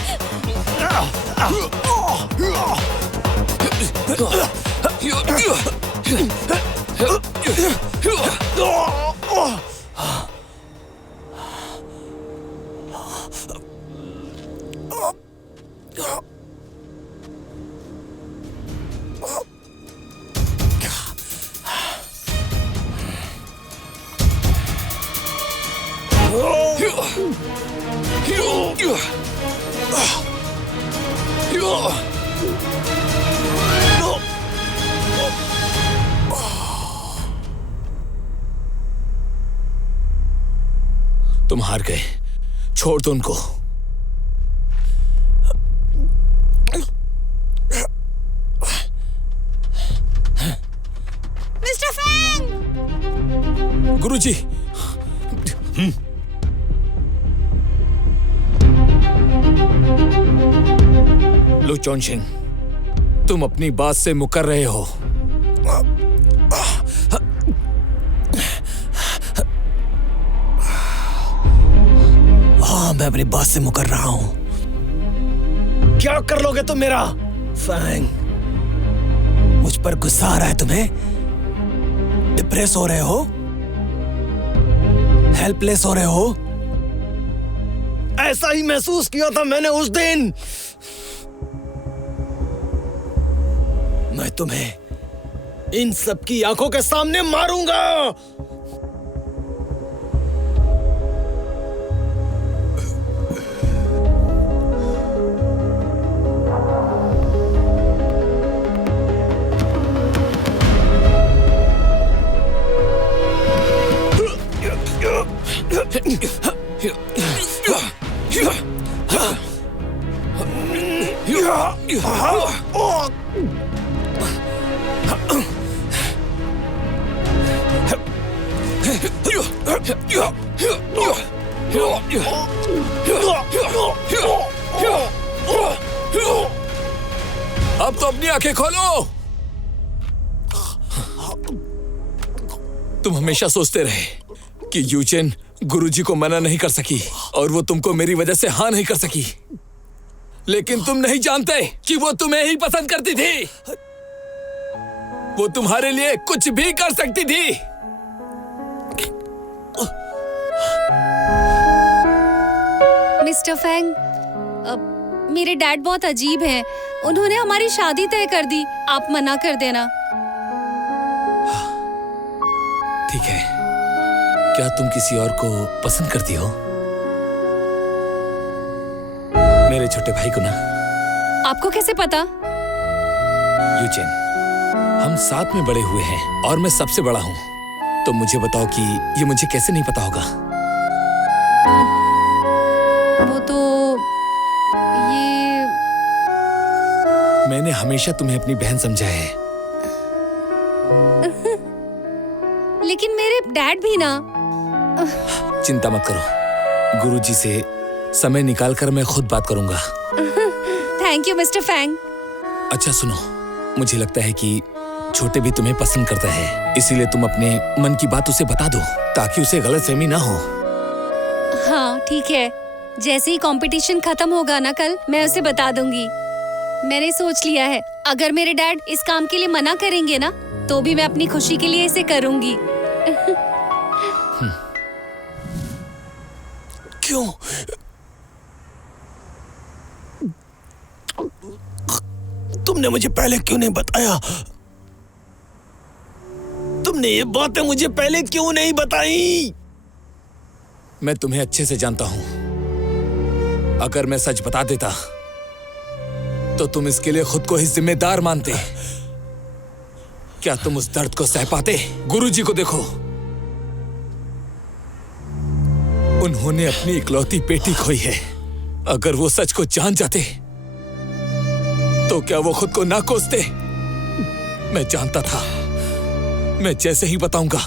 तुम हार गए, छोड़ दो उनको। Mister Fang! Guruji. Lu Chonshing, तुम अपनी बात से मुकर रहे हो। हाँ, मैं अपनी बात से मुकर रहा हूं। क्या कर लोगे तुम मेरा? फैंग, मुझ पर गुस्सा आ रहा है तुम्हें? डिप्रेस हो रहे हो? हेल्पलेस हो रहे हो? ऐसा ही महसूस किया था मैंने उस दिन। मैं तुम्हें इन सब की आंखों के सामने मारूंगा। अब तो अपनी आंखें खोलो। तुम हमेशा सोचते रहे कि यूचेन गुरुजी को मना नहीं कर सकी और वो तुमको मेरी वजह से हाँ नहीं कर सकी, लेकिन तुम नहीं जानते कि वो तुम्हें ही पसंद करती थी। वो तुम्हारे लिए कुछ भी कर सकती थी। मिस्टर फैंग, मेरे डैड बहुत अजीब हैं। उन्होंने हमारी शादी तय कर दी। आप मना कर देना। ठीक है, क्या तुम किसी और को पसंद करती हो? मेरे छोटे भाई को ना। आपको कैसे पता? यूचेन, हम साथ में बड़े हुए हैं और मैं सबसे बड़ा हूँ, तो मुझे बताओ कि ये मुझे कैसे नहीं पता होगा? वो तो ये मैंने हमेशा तुम्हें अपनी बहन समझा है। लेकिन मेरे डैड भी ना। चिंता मत करो, गुरुजी से समय निकालकर मैं खुद बात करूंगा। Thank you mister Fang. अच्छा सुनो, मुझे लगता है कि छोटे भी तुम्हें पसंद करता है, इसीलिए तुम अपने मन की बात उसे बता दो ताकि उसे गलतफहमी ना हो। हाँ ठीक है, जैसे ही कंपटीशन खत्म होगा ना कल, मैं उसे बता दूंगी। मैंने सोच लिया है, अगर मेरे डैड इस काम के लिए मना करेंगे ना, तो भी मैं अपनी खुशी के लिए इसे करूंगी। क्यों? तुमने मुझे पहले क्यों नहीं बताया? तुमने ये बातें मुझे पहले क्यों नहीं बताई? मैं तुम्हें अच्छे से जानता हूं। अगर मैं सच बता देता तो तुम इसके लिए खुद को ही जिम्मेदार मानते। क्या तुम उस दर्द को सह पाते? गुरुजी को देखो, उन्होंने अपनी इकलौती बेटी खोई है। अगर वो सच को जान जाते तो क्या वो खुद को ना कोसते? मैं जानता था, मैं जैसे ही बताऊंगा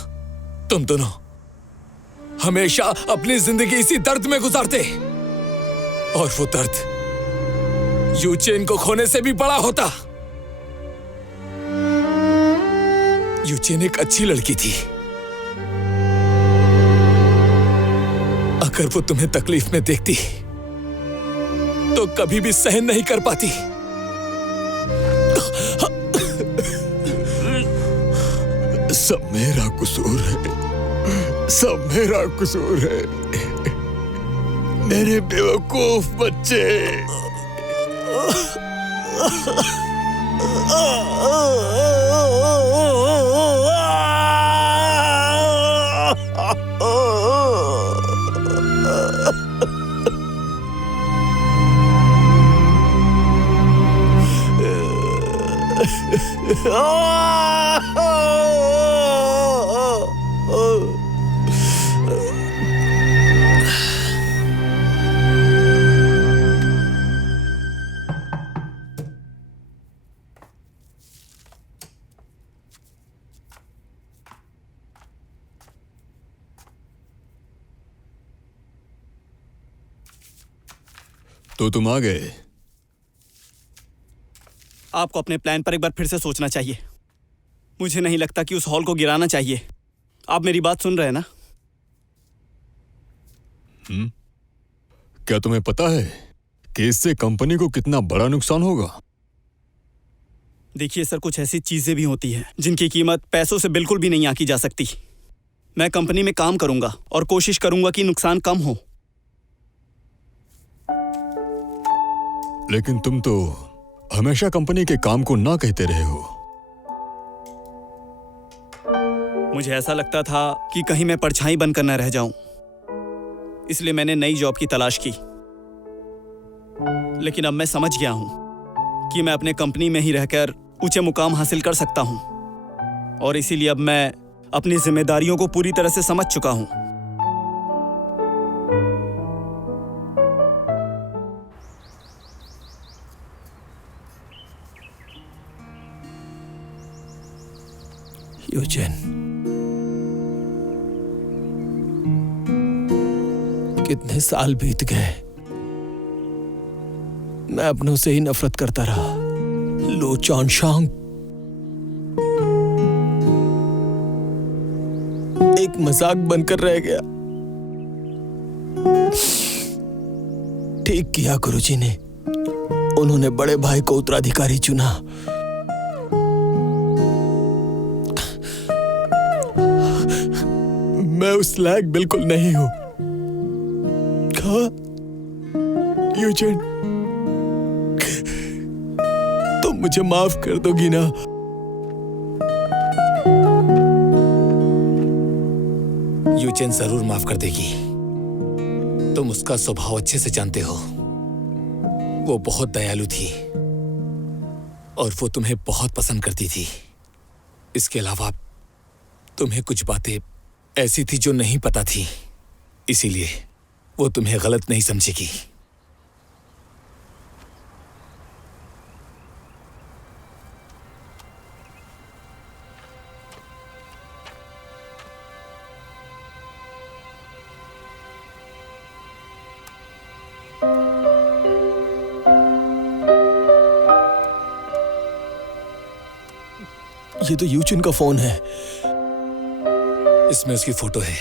तुम दोनों हमेशा अपनी जिंदगी इसी दर्द में गुजारते, और वो दर्द यूचेन को खोने से भी बड़ा होता। यूचेन एक अच्छी लड़की थी। अगर वो तुम्हें तकलीफ में देखती तो कभी भी सहन नहीं कर पाती। सब मेरा कसूर है, सब मेरा कसूर है। मेरे बेवकूफ बच्चे। तो तुम आ गए। आपको अपने प्लान पर एक बार फिर से सोचना चाहिए। मुझे नहीं लगता कि उस हॉल को गिराना चाहिए। आप मेरी बात सुन रहे हैं ना? क्या तुम्हें पता है कि इससे कंपनी को कितना बड़ा नुकसान होगा? देखिए सर, कुछ ऐसी चीजें भी होती हैं जिनकी कीमत पैसों से बिल्कुल भी नहीं आंकी जा सकती। मैं कंपनी में काम करूंगा और कोशिश करूंगा कि नुकसान कम हो। लेकिन तुम तो हमेशा कंपनी के काम को ना कहते रहे हो। मुझे ऐसा लगता था कि कहीं मैं परछाई बनकर न रह जाऊं, इसलिए मैंने नई जॉब की तलाश की। लेकिन अब मैं समझ गया हूं कि मैं अपने कंपनी में ही रहकर ऊंचे मुकाम हासिल कर सकता हूं, और इसीलिए अब मैं अपनी जिम्मेदारियों को पूरी तरह से समझ चुका हूं। यूजिन, कितने साल बीत गए, मैं अपनों से ही नफरत करता रहा। लो चॉनशांग एक मजाक बनकर रह गया। ठीक किया गुरुजी ने, उन्होंने बड़े भाई को उत्तराधिकारी चुना। मैं उस लायक बिल्कुल नहीं हूं। यूजिन, तुम मुझे माफ कर दोगी ना? यूचेन जरूर माफ कर देगी। तुम उसका स्वभाव अच्छे से जानते हो। वो बहुत दयालु थी और वो तुम्हें बहुत पसंद करती थी। इसके अलावा तुम्हें कुछ बातें ऐसी थी जो नहीं पता थी, इसीलिए वो तुम्हें गलत नहीं समझेगी। ये तो यूचिन का फोन है। इसमें उसकी फोटो है।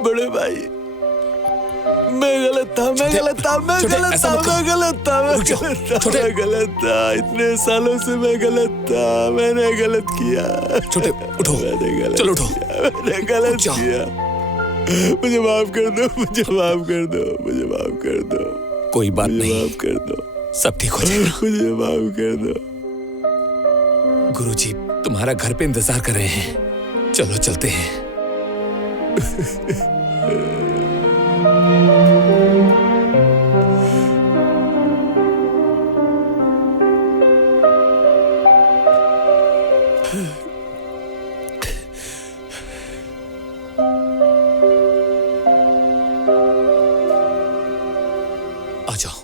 बड़े भाई, मैं गलत था। इतने सालों से मैं गलत था। मैंने गलत किया। छोटे उठो, चलो उठो। मैंने गलत किया। मुझे माफ कर दो, मुझे माफ कर दो, मुझे माफ कर दो। कोई बात नहीं, माफ कर दो, सब ठीक हो जाएगा। मुझे माफ कर दो। गुरुजी तुम्हारा घर पे इंतजार कर रहे हैं। चलो चलते हैं। आ जाओ।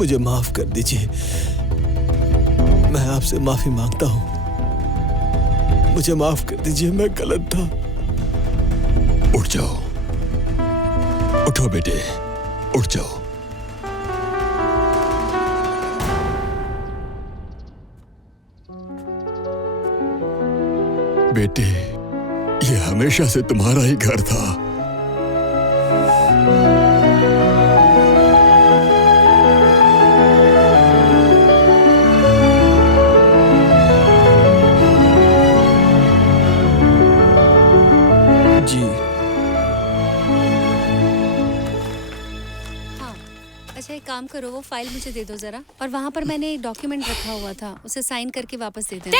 मुझे माफ कर दीजिए। मैं आपसे माफी मांगता हूं। मुझे माफ कर दीजिए, मैं गलत था। उठ जाओ, उठो बेटे, उठ जाओ। बेटे, ये हमेशा से तुम्हारा ही घर था। अच्छा एक काम करो, वो फाइल मुझे दे दो जरा, और वहाँ पर मैंने एक डॉक्यूमेंट रखा हुआ था, उसे साइन करके वापस दे देना।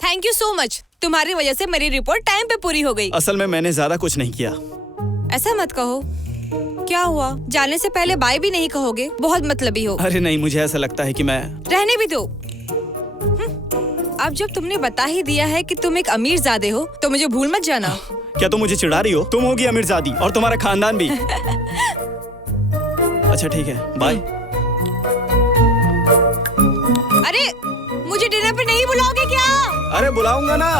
थैंक यू सो मच, तुम्हारी वजह से मेरी रिपोर्ट टाइम पे पूरी हो गई। असल में मैंने ज्यादा कुछ नहीं किया। ऐसा मत कहो। क्या हुआ, जाने से पहले बाय भी नहीं कहोगे? बहुत मतलबी हो। अरे नहीं, मुझे ऐसा लगता है कि मैं रहने भी दो। अब जब तुमने बता ही दिया है कि तुम एक अमीर ज़ादे हो, तो मुझे भूल मत जाना। क्या तुम मुझे चिढ़ा रही हो? तुम होगी अमीरजादी और तुम्हारा खानदान भी। अच्छा ठीक है, बाय। अरे मुझे डिनर पे नहीं बुलाओगे क्या? अरे बुलाऊंगा ना।